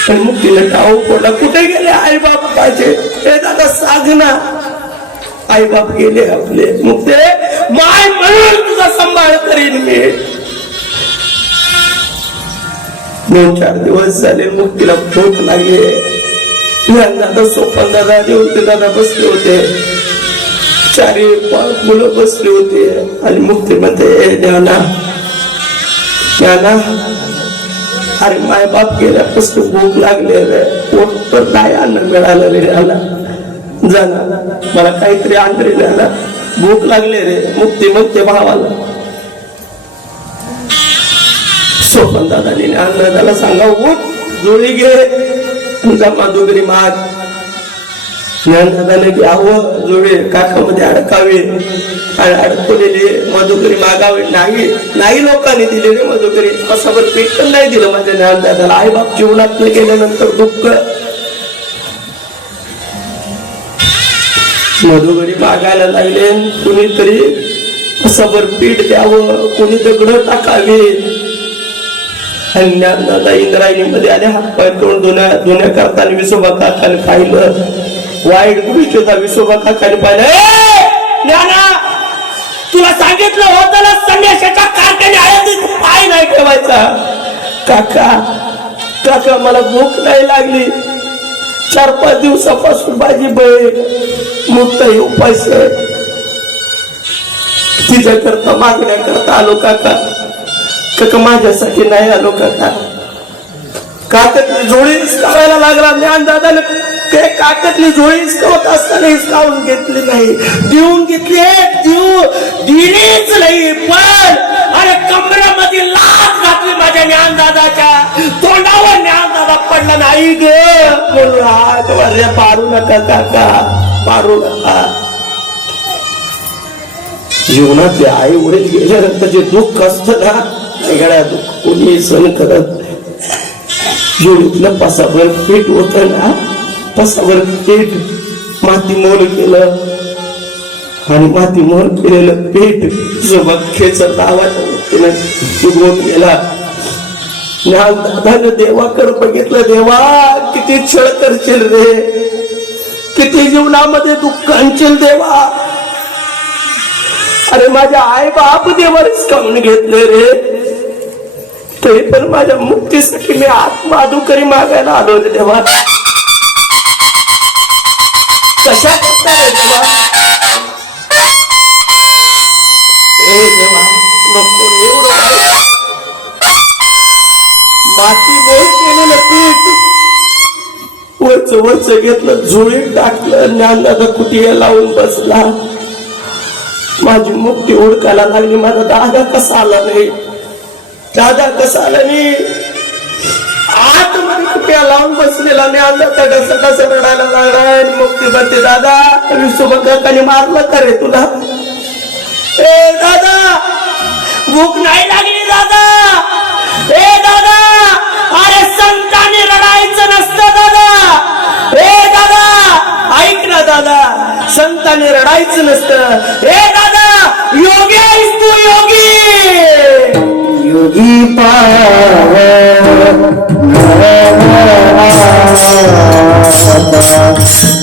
आणि मुक्तीला टाळू पडला. कुठे गेले आई बाप माझे हे दादा सांग ना. आई बाप गेले आपले. मुक्ते माय म्हणून तुझा सांभाळ करीन मी. 2-4 दिवस झाले मुक्तीला भूक लागली. दादा सोपन दादा होते. दादा बसले होते. 4-5 मुलं बसले होते. आणि मुक्ती म्हणते ज्ञाना अरे माय बाप गेल्यापासून भूक लागले रे. पोट तर नाही अन्न मिळालं रे. आला जाणार मला काहीतरी आणले ना. भूक लागले रे. मुक्ती म्हणते भावाला सोपन दादाने अन्नदाला सांगा उठ जुळी घे माधुगरी माग. ज्ञानदादाने घ्यावं जुळे काकामध्ये अडकावे आणि अडकवलेले मधुकरी मागावे. नाही लोकांनी दिलेले मधुकरी असं बरं पीठ पण नाही दिलं माझ्या ज्ञानदादाला. आई बाप जीवनात गेल्यानंतर दुःख. मधुकरी मागायला लागले. कुणीतरी असं बरं पीठ द्यावं. कोणी दगड टाकावे. ज्ञानदादा इंद्रायणीमध्ये आले. हातपाय तोंड धुण्या करताना विसोबा काकाने पाहिलं. वाईट गोष्टीचा विसोबा काकाने पाहिलं. ज्ञाना तुला सांगितलं होतं ना संन्याशाच्या कारखाने पाय नाही ठेवायचा. काका काका मला भूक नाही लागली, 4-5 दिवसापासून माझी बहीण मुक्ताई उपास आहे, तिच्याकरता मागण्याकरता आलो काका. काका माझ्यासाठी नाही आलो काका. काकातली झोळी हिसकावायला लागला ज्ञान दादाने, ते काकातली झोळी हिसकावत असताना हिसकावून घेतली नाही, देऊन घेतली, दिलीच नाही. पण अरे कमरामध्ये लाथ घातली माझ्या ज्ञान दादाच्या तोंडावर, ज्ञान दादा पडला नाही ग. म्हणून हात वर पाडू नका काका, पाडू नका. जीवनातले आई वडील गेल्यानंतर जे दुःख असतं ना, वेगळ्या दुःख कोणी सहन करत. जीवनातलं पसाभर पीठ होत ना, पसाभर पीठ माती मोल केलं आणि माती मोल केलेलं पीठ जबखेच नावाच्या व्यक्तीने उगवून गेला. ज्ञान दादानं देवाकडे बघितलं, देवा किती छळ करशील रे, किती जीवनामध्ये दुःख आणशील देवा. अरे माझ्या आई बाप देवा रिस्कावून घेतले रे, तरी पण माझ्या मुक्तीसाठी मी आत्माधुकरी मागायला आलो रे देवा. कशा करता रे देवा, ए देवा नको रे एवढं वाईट. माती मोल केलेलं पीठ वरच वरच घेतलं, झुळीत टाकलं, ज्ञानदादा कुटिया लावून बसला. माझी मुक्ती ओळखायला लागली. माझा दादा कसा आला नाही, दादा कसा आला नाही. आत मध्ये कुटिया लावून बसलेला ज्ञानदादा डसा रडायला लागलाय. मुक्ती म्हणते, दादा विश्वभकाने मारलं का रे तुला? ए दादा भूक नाही लागली दादा, ए दादा अरे संतांनी रडायचं नसतं दादा, ए दादा ऐक ना दादा, संतांनी रडायचं नसतं. ए दादा योगी आहेस तू, योगी योगी पाव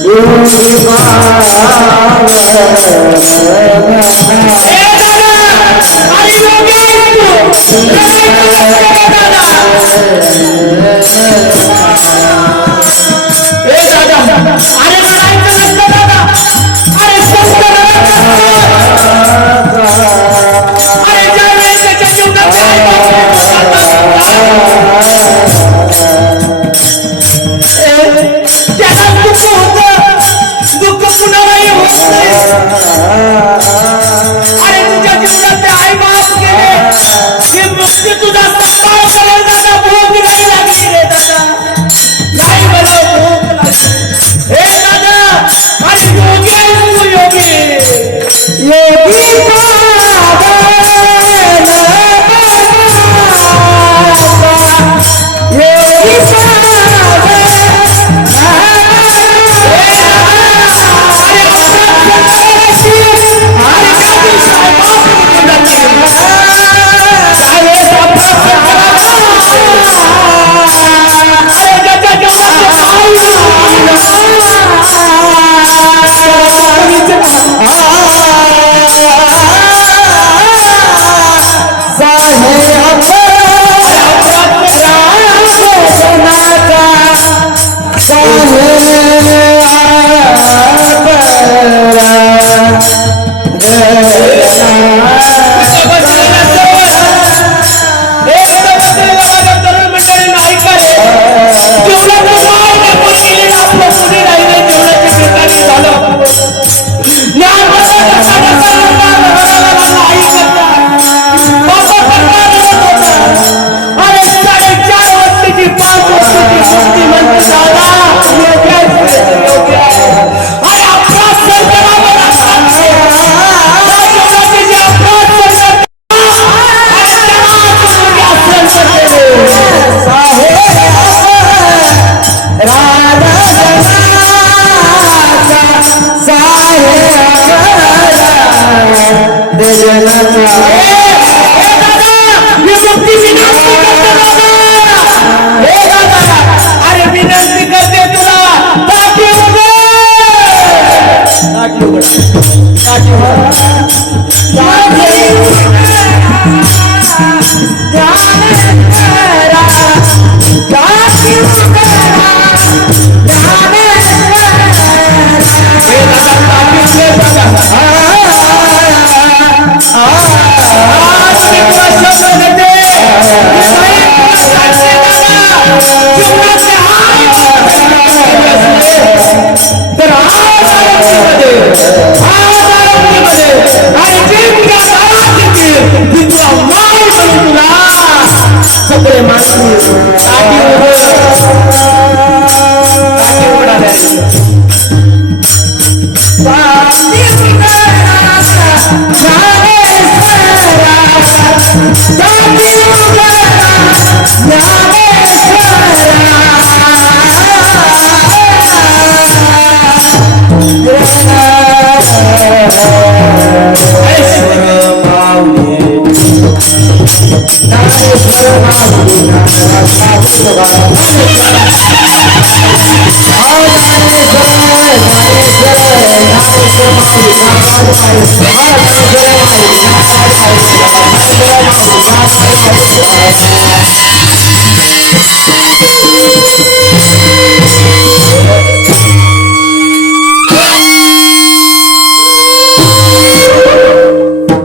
योगी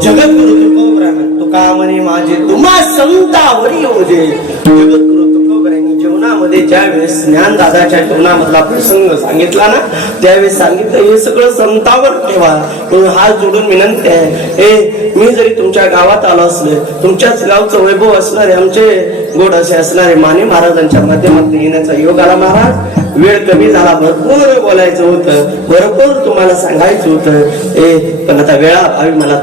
जगद्गुरु तुकोबराने तुका म्हणे माझे तुम्हा संतावरी होजे. जगद्गुरु तुकोबरांनी जीवनामध्ये ज्यावेळेस ज्ञानदादाच्या जीवनामधला प्रसंग सांगितला ना, त्यावेळेस सांगितलं हे सगळं संतावर ठेवा. म्हणून हात जोडून विनंती आहे, मी जरी तुमच्या गावात आलो असले, तुमच्याच गावचं वैभव असणारे, आमचे गोड असे असणारे माने महाराजांच्या माध्यमातून येण्याचा योग आला. महाराज वेळ कमी झाला, भरपूर बोलायचं होतं, भरपूर तुम्हाला सांगायचं होतं, पण आता वेळाभावी मला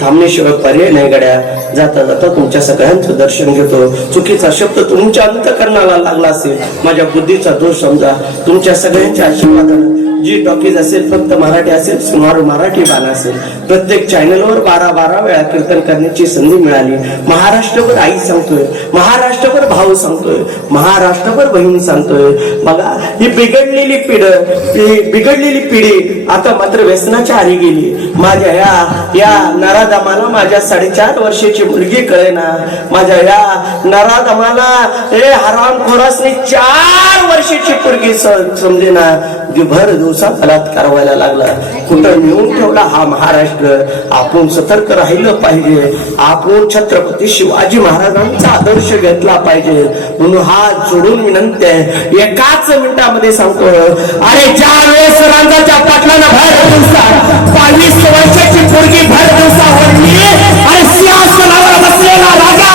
थांबण्याशिवाय पर्याय नाही गड्या. जाता जाता तुमच्या सगळ्यांचं दर्शन घेतो. चुकीचा शब्द तुमच्या अंतकरणाला लागला असेल, माझ्या बुद्धीचा दोष समजा. तुमच्या सगळ्यांच्या आशीर्वादानं जी टॉकीज असेल, फक्त मराठी असेल, सुमारू मराठी गाणं असेल, प्रत्येक चॅनलवर 12 वेळा कीर्तन करण्याची संधी मिळाली. महाराष्ट्रभर आई सांगतोय, महाराष्ट्रभर भाऊ सांगतोय, महाराष्ट्रभर बहीण सांगतोय. बघा ही बिघडलेली पिढी आता मात्र व्यसनाच्या आरी गेली. माझ्या या नराधमाला माझ्या 4.5 वर्षाची मुलगी कळेना. माझ्या या नराधमाला हरामखोरासने 4 वर्षाची पोरगी समजेना. भर दिवसात बलात्कार व्हायला लागला. कुठं नेऊन ठेवला हा महाराष्ट्र. आपण सतर्क राहिलं पाहिजे. आपण छत्रपती शिवाजी महाराजांचा आदर्श घेतला पाहिजे. म्हणून हात जोडून विनंती आहे, एकाच मिनिटामध्ये सांगतो, अरे ज्या वेळेस रांगाच्या पाटलांना भर दिवसात 22 वर्षाची पोरगी भर दिवसा होती, अरे सिंहासनावर बसलेला राजा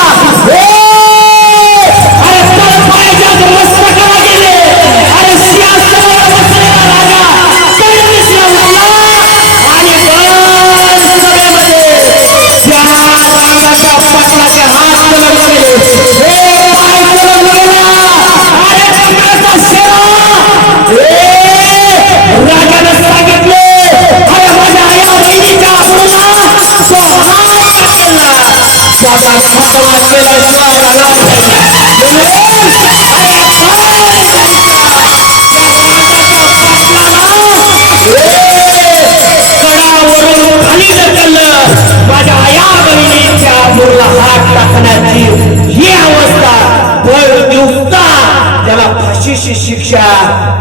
ही अवस्था त्याला फाशीची शिक्षा,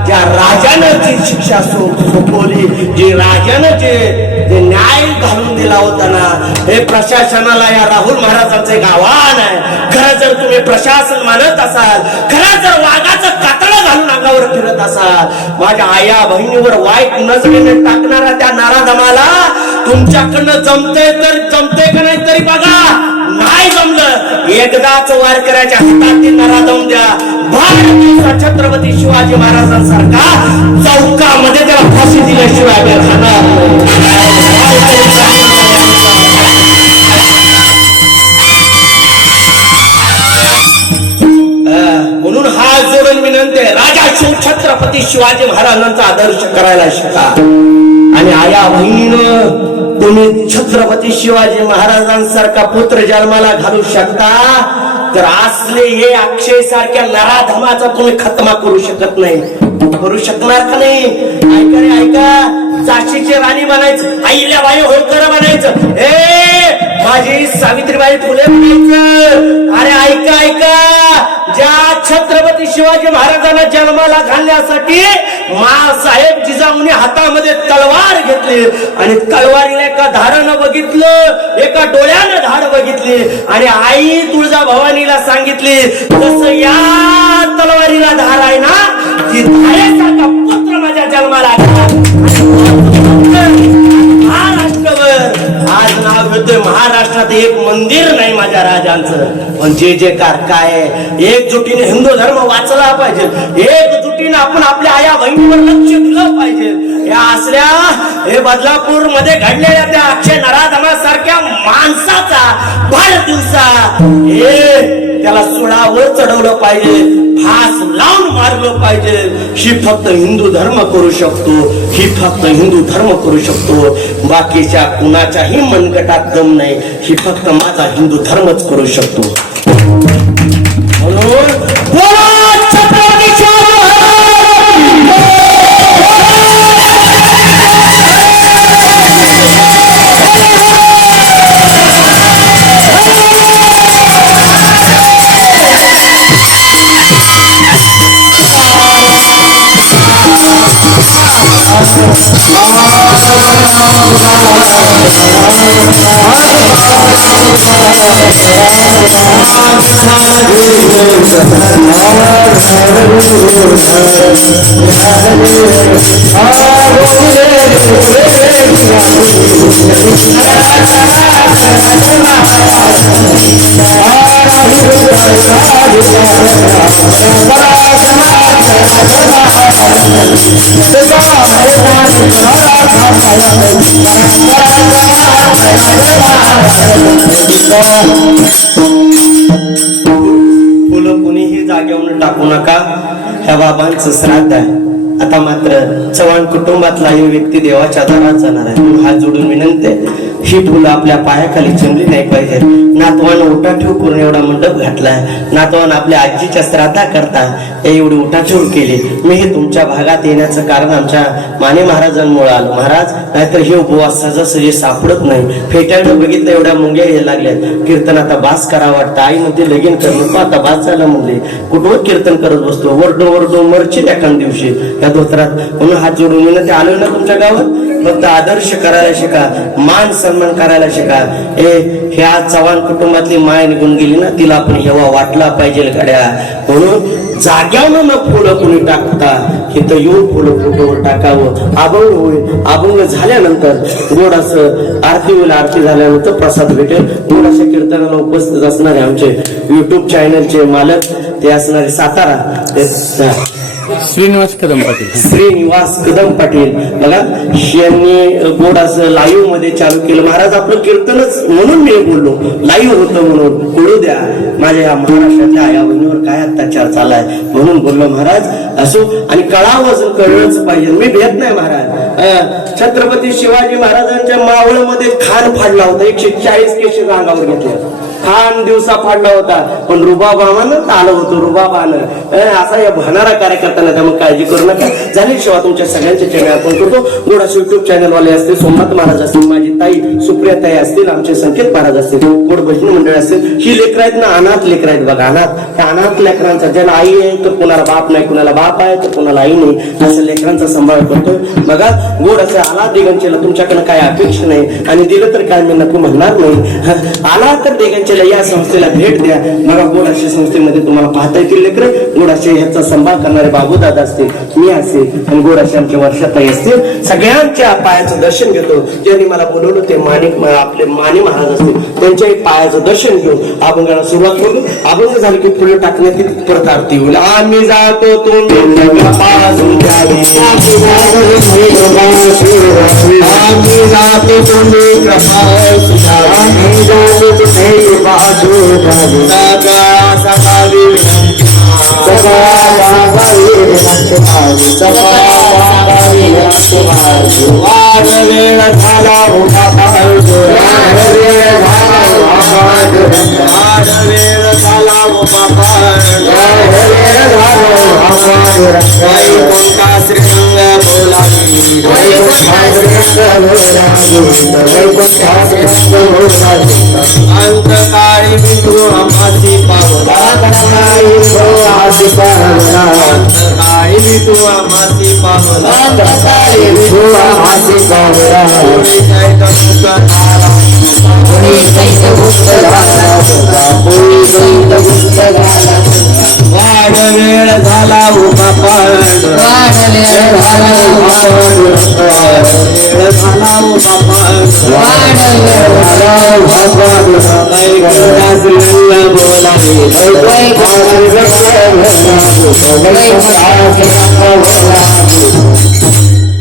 ज्या राजानं जी शिक्षा सोपवली, जी राजानं जे न्याय घालून दिला होता ना, हे प्रशासनाला या राहुल महाराजांचं एक आव्हान आहे. खरं जर तुम्ही प्रशासन मानत असाल, खरं जर वाघाचं कातडं घालून अंगावर फिरत असाल, माझ्या आया बहिणीवर वाईट नजरेने टाकणारा त्या नराधमाला तुमच्याकडनं जमते का नाही तरी बघा. नाही जमलं, एकदाच वार करायच्या हातात नराधम द्या. भारत छत्रपती शिवाजी महाराजांसारखा चौकामध्ये त्याला फाशी दिल्याशिवाय राहणार. म्हणून हा जोडून विनंती आहे, राजा शिव छत्रपती शिवाजी महाराजांचा आदर्श करायला शिका. आणि आया बहिणीनं तुम्ही छत्रपती शिवाजी महाराजांसारखा पुत्र जन्माला घालू शकता, तर असले हे अक्षय सारख्या नराधमाचा तुम्ही खतमा करू शकत नाही. करू शकणार का नाही? ऐका रे ऐका, झाशीची राणी बनायचं, अहिल्याबाई होळकर बनायचं, माझी सावित्रीबाई फुले बनायचं. अरे ऐका ऐका, ज्या छत्रपती शिवाजी महाराजांना जन्माला घालण्यासाठी माँसाहेब जिजाऊने हातामध्ये तलवार घेतली आणि तलवारीला एका धारानं बघितलं, एका डोळ्यानं धार बघितली आणि आई तुळजा भवानीला सांगितली, जसं या तलवारीला धार आहे ना, ती धारेसारखा पुत्र माझ्या जन्माला महाराष्ट्रभर आज नाव घेतोय. महाराष्ट्रात एक मंदिर नाही माझ्या राजांचं, पण जे काय एकजुटीने हिंदू धर्म वाचला पाहिजे, एकजुटीने आपण आपल्या आया बहिणीवर लक्ष दिलं पाहिजे. या असल्या हे बदलापूर मध्ये घडलेल्या त्या अक्षय नराधमासारख्या माणसाचा भर दिवसा त्याला सुळावर चढवलं पाहिजे, फास लावून मारलं पाहिजे. ही फक्त हिंदू धर्म करू शकतो, ही फक्त हिंदू धर्म करू शकतो. बाकीच्या कुणाच्याही मनगटात दम नाही, ही फक्त माझा हिंदू धर्मच करू शकतो. म्हणून फुलं कुणीही जागेवरून टाकू नका. ह्या बाबांचं श्राद्ध आहे. आता मात्र चव्हाण कुटुंबातला ही व्यक्ती देवाच्या दारात जाणार आहे. हात जोडून विनंती आहे, ही फुलं आपल्या पायाखाली जमली नाही पाहिजे. नातवानं उठाठेव करून एवढा मंडप घातलाय. नातवानं आपल्या आजीच्या श्राद्धा करता एवढी उठाठेव केली. मी हे तुमच्या भागात येण्याचं कारण आमच्या माने महाराजांमुळे आलो महाराज. नाहीतर हे उपवास सहजासहजी सापडत नाही. फेटाळलं बघितलं एवढ्या मुंग्या यायला लागल्यात. कीर्तन आता बास करा वाटतं. आई मध्ये लगीन कर नको आता बास झाला म्हणले. कुठं कीर्तन करत बसतो. वरडो वरडो मरची एखाद दिवशी या धोत्रात. म्हणून हात जोडून येणं ते आलो ना तुमच्या गावात. फक्त आदर्श करायला शिका, मान सन्मान करायला शिका. ह्या चव्हाण कुटुंबातली माय निघून गेली ना, तिला आपण हेवा वाटला पाहिजे गड्या. म्हणून जाग्यावर न फुलं कुणी टाकता इथं येऊन फुलं फोटोवर टाकावं. अभंग होईल. अभंग झाल्यानंतर गोड असं आरती होईल. आरती झाल्यानंतर प्रसाद भेटेल. गोड अशा कीर्तनाला उपस्थित असणारे आमचे युट्यूब चॅनलचे मालक ते असणारे सातारा ते श्रीनिवास कदम पाटील. श्रीनिवास कदम पाटील बघा यांनी गोड असं लाईव्ह मध्ये चालू केलं. महाराज आपलं कीर्तनच म्हणून मी बोललो, लाईव्ह होतं म्हणून कळू द्या माझ्या या महाराष्ट्रातल्या आया बहिणीवर काय अत्याचार चाललाय म्हणून बोललो महाराज. असो आणि कळावं कळलंच पाहिजे. मी भेट नाही महाराज. छत्रपती शिवाजी महाराजांच्या मावळमध्ये खान फाडला होता. 140 केसेस अंगावर घेतल्या. खान दिवसा फाडला होता पण रुबाबानं आलं होतं. रुबाबानं असा या भाणारा कार्यकर्त्यांना त्यामुळे काळजी करू नका. झाली शिवाय तुमच्या सगळ्यांचे चॅनल आपण करतो. गोडाचे युट्यूब चॅनल वाले असतील, सोमनाथ महाराज असतील, माझी ताई सुप्रिया ताई असतील, आमचे संकेत महाराज असतील, गोड भजनी मंडळ असतील. ही लेकर आहेत ना, अनाथ लेकर आहेत बघा. अनाथ त्या अनाथ लेकरांचा ज्याला आई आहे तर कुणाला बाप नाही, कुणाला बाप आहे तर कुणाला आई नाही, असं लेकरांचा सांभाळ करतोय बघा. गोड असं आला दिगंचेला तुमच्याकडे काय अपेक्षा नाही आणि दिलं तर काय मी नको म्हणणार नाही. आला तर दिगंचेला या संस्थेला भेट द्या. बघा गोडाशे संस्थेमध्ये तुम्हाला पाहता येतील लेकर. गोडाशे ह्याचा सांभाळ करणारे बाबूदादा असतील, मी असेल आणि गोडाशे आमच्या वर्षाताई असतील. सगळ्यांच्या पायाचं दर्शन घेतो. ज्यांनी मला बोलवलं ते आपले माने महाराज असतील, त्यांच्या पायाचं दर्शन घेऊ. अभंगाला सुरुवात करू. अभंग झाली की फुलं टाकण्याची परत आरती होईल. आम्ही जातो तुम्ही आम्ही जातो अंतकाळी विठू आम्हासी पावला. अंतकाळी विठू आम्हासी पावला. वाढ वेळ झाला उभा पांड. वाढ वेळ झाला उभा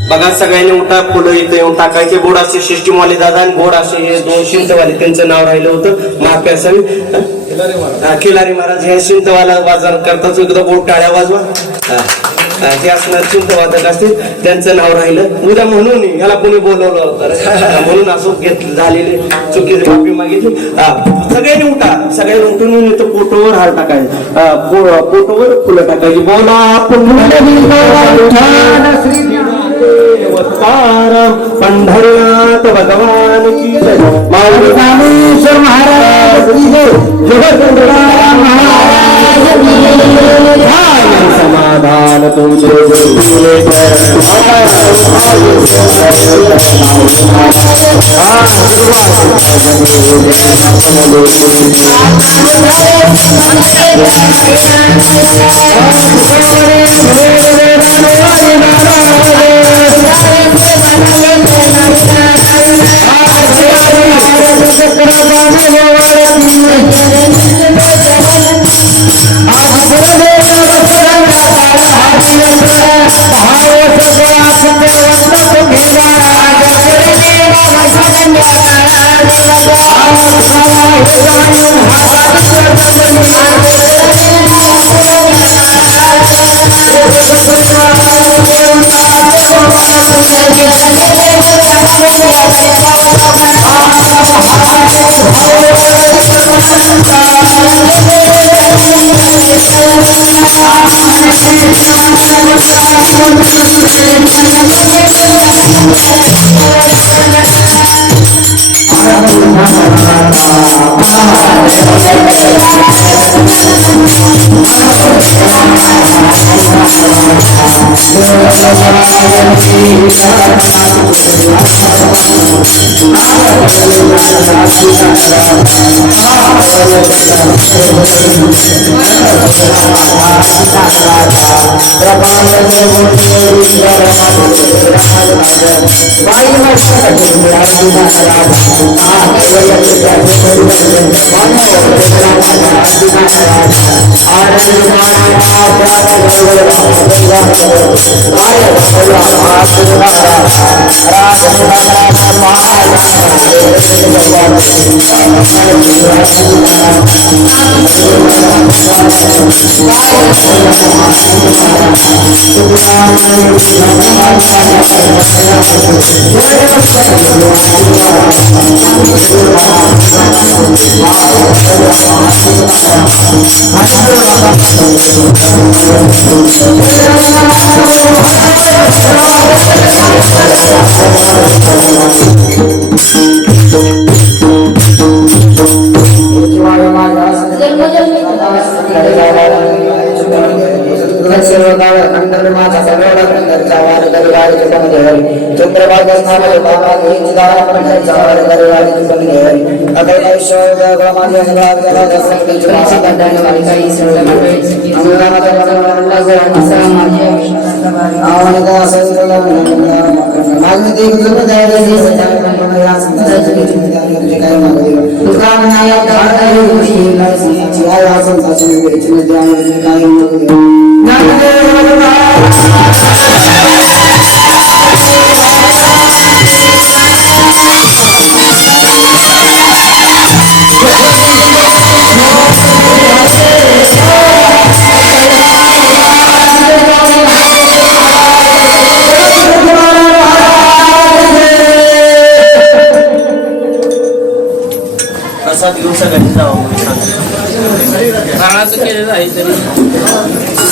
बघा सगळ्यांनी उठा. फुलं इथे येऊन टाकायचे. गोड असे शिष्टीवाले दादा आणि गोड असे हे 2 शिंतवाले त्यांचं नाव राहिलं होतं. माफी असावी. खिलारी महाराज हे शिंतवाला बाजार करतात. एकदा गोड टाळ्या वाजवा. ते असणार चिंतवादक असतील, त्यांचं नाव राहिलं उद्या म्हणून ह्याला कोणी बोलवलं होतं म्हणून असं घेतलं झालेली चुकीची माफी मागितली. सगळ्यांनी उठा. सगळ्यांनी उठून इथं फोटोवर हार टाकायचं. फोटोवर फुलं टाकायची. बोला पंढरनाथ भगवान की जय. माऊली ज्ञानेश्वर महाराज की जय. जगद्गुरू महाराज की जय. समाधान तुमचे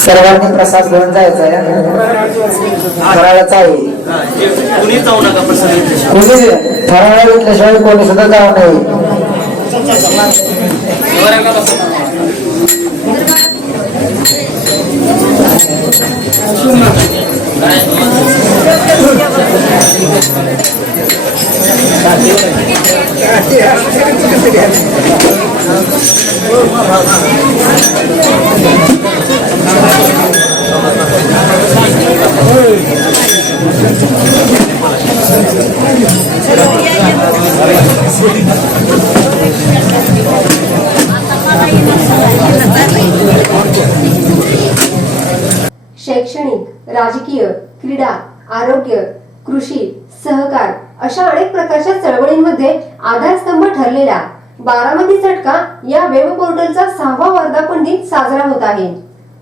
सर्वांनी प्रसाद घेऊन जायचा फराळाचा आहे. कुणी जाऊ नका प्रसाद कोणी फराळा घेतल्याशिवाय कोणी सुद्धा जाऊ नये. शैक्षणिक, राजकीय, क्रीडा, आरोग्य, कृषी, सहकार अशा अनेक प्रकारच्या चळवळींमध्ये आधारस्तंभ ठरलेला बारामती झटका या वेब पोर्टलचा 6वा वर्धापन दिन साजरा होत आहे.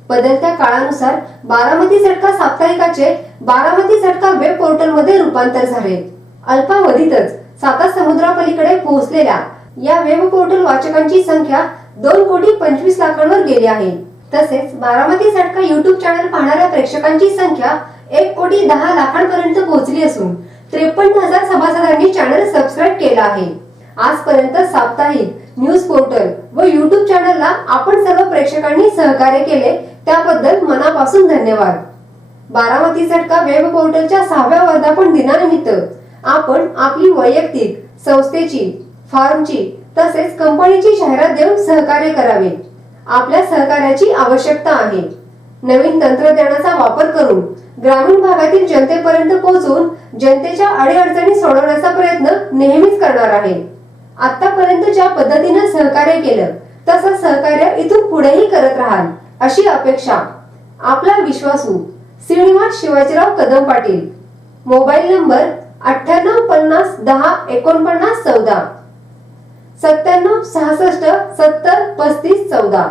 बदलत्या काळानुसार बारामती झटका साप्ताहिकाचे बारामती झटका वेब पोर्टल मध्ये रूपांतर झाले. अल्पावधीतच साता समुद्रापलीकडे पोहोचलेल्या या वेब पोर्टल वाचकांची संख्या 2,25,00,000 गेली आहे. तसेच बारामती झटका युट्यूब चॅनल पाहणाऱ्या प्रेक्षकांची संख्या 1,10,00,000 पर्यंत पोहोचली असून 53,000 सभासदांनी चॅनल सबस्क्राईब केला आहे. आजपर्यंत साप्ताहिक न्यूज पोर्टल व युट्यूब चॅनलला आपण सर्व प्रेक्षकांनी सहकार्य केले त्याबद्दल मनापासून धन्यवाद. बारामती झटका वेब पोर्टलच्या 6व्या वर्धापन दिनानिमित्त आपण आपली वैयक्तिक, संस्थेची, फार्मची तसेच कंपनीची जाहिरात देऊन सहकार्य करावे. आपल्या सहकार्याची आवश्यकता आहे. नवीन तंत्रज्ञानाचा वापर करून ग्रामीण भागातील जनतेपर्यंत पोहोचून जनतेच्या अडीअडचणी सोडवण्याचा प्रयत्न नेहमीच करणार आहे. आतापर्यंत ज्या पद्धतीने सहकार्य केलं तसं सहकार्य इथून पुढेही करत राहाल अशी अपेक्षा. आपला विश्वासू श्रीनिवास शिवाजीराव कदम पाटील. Mobile number 98 50 10 49 14 97 66 70 35 14.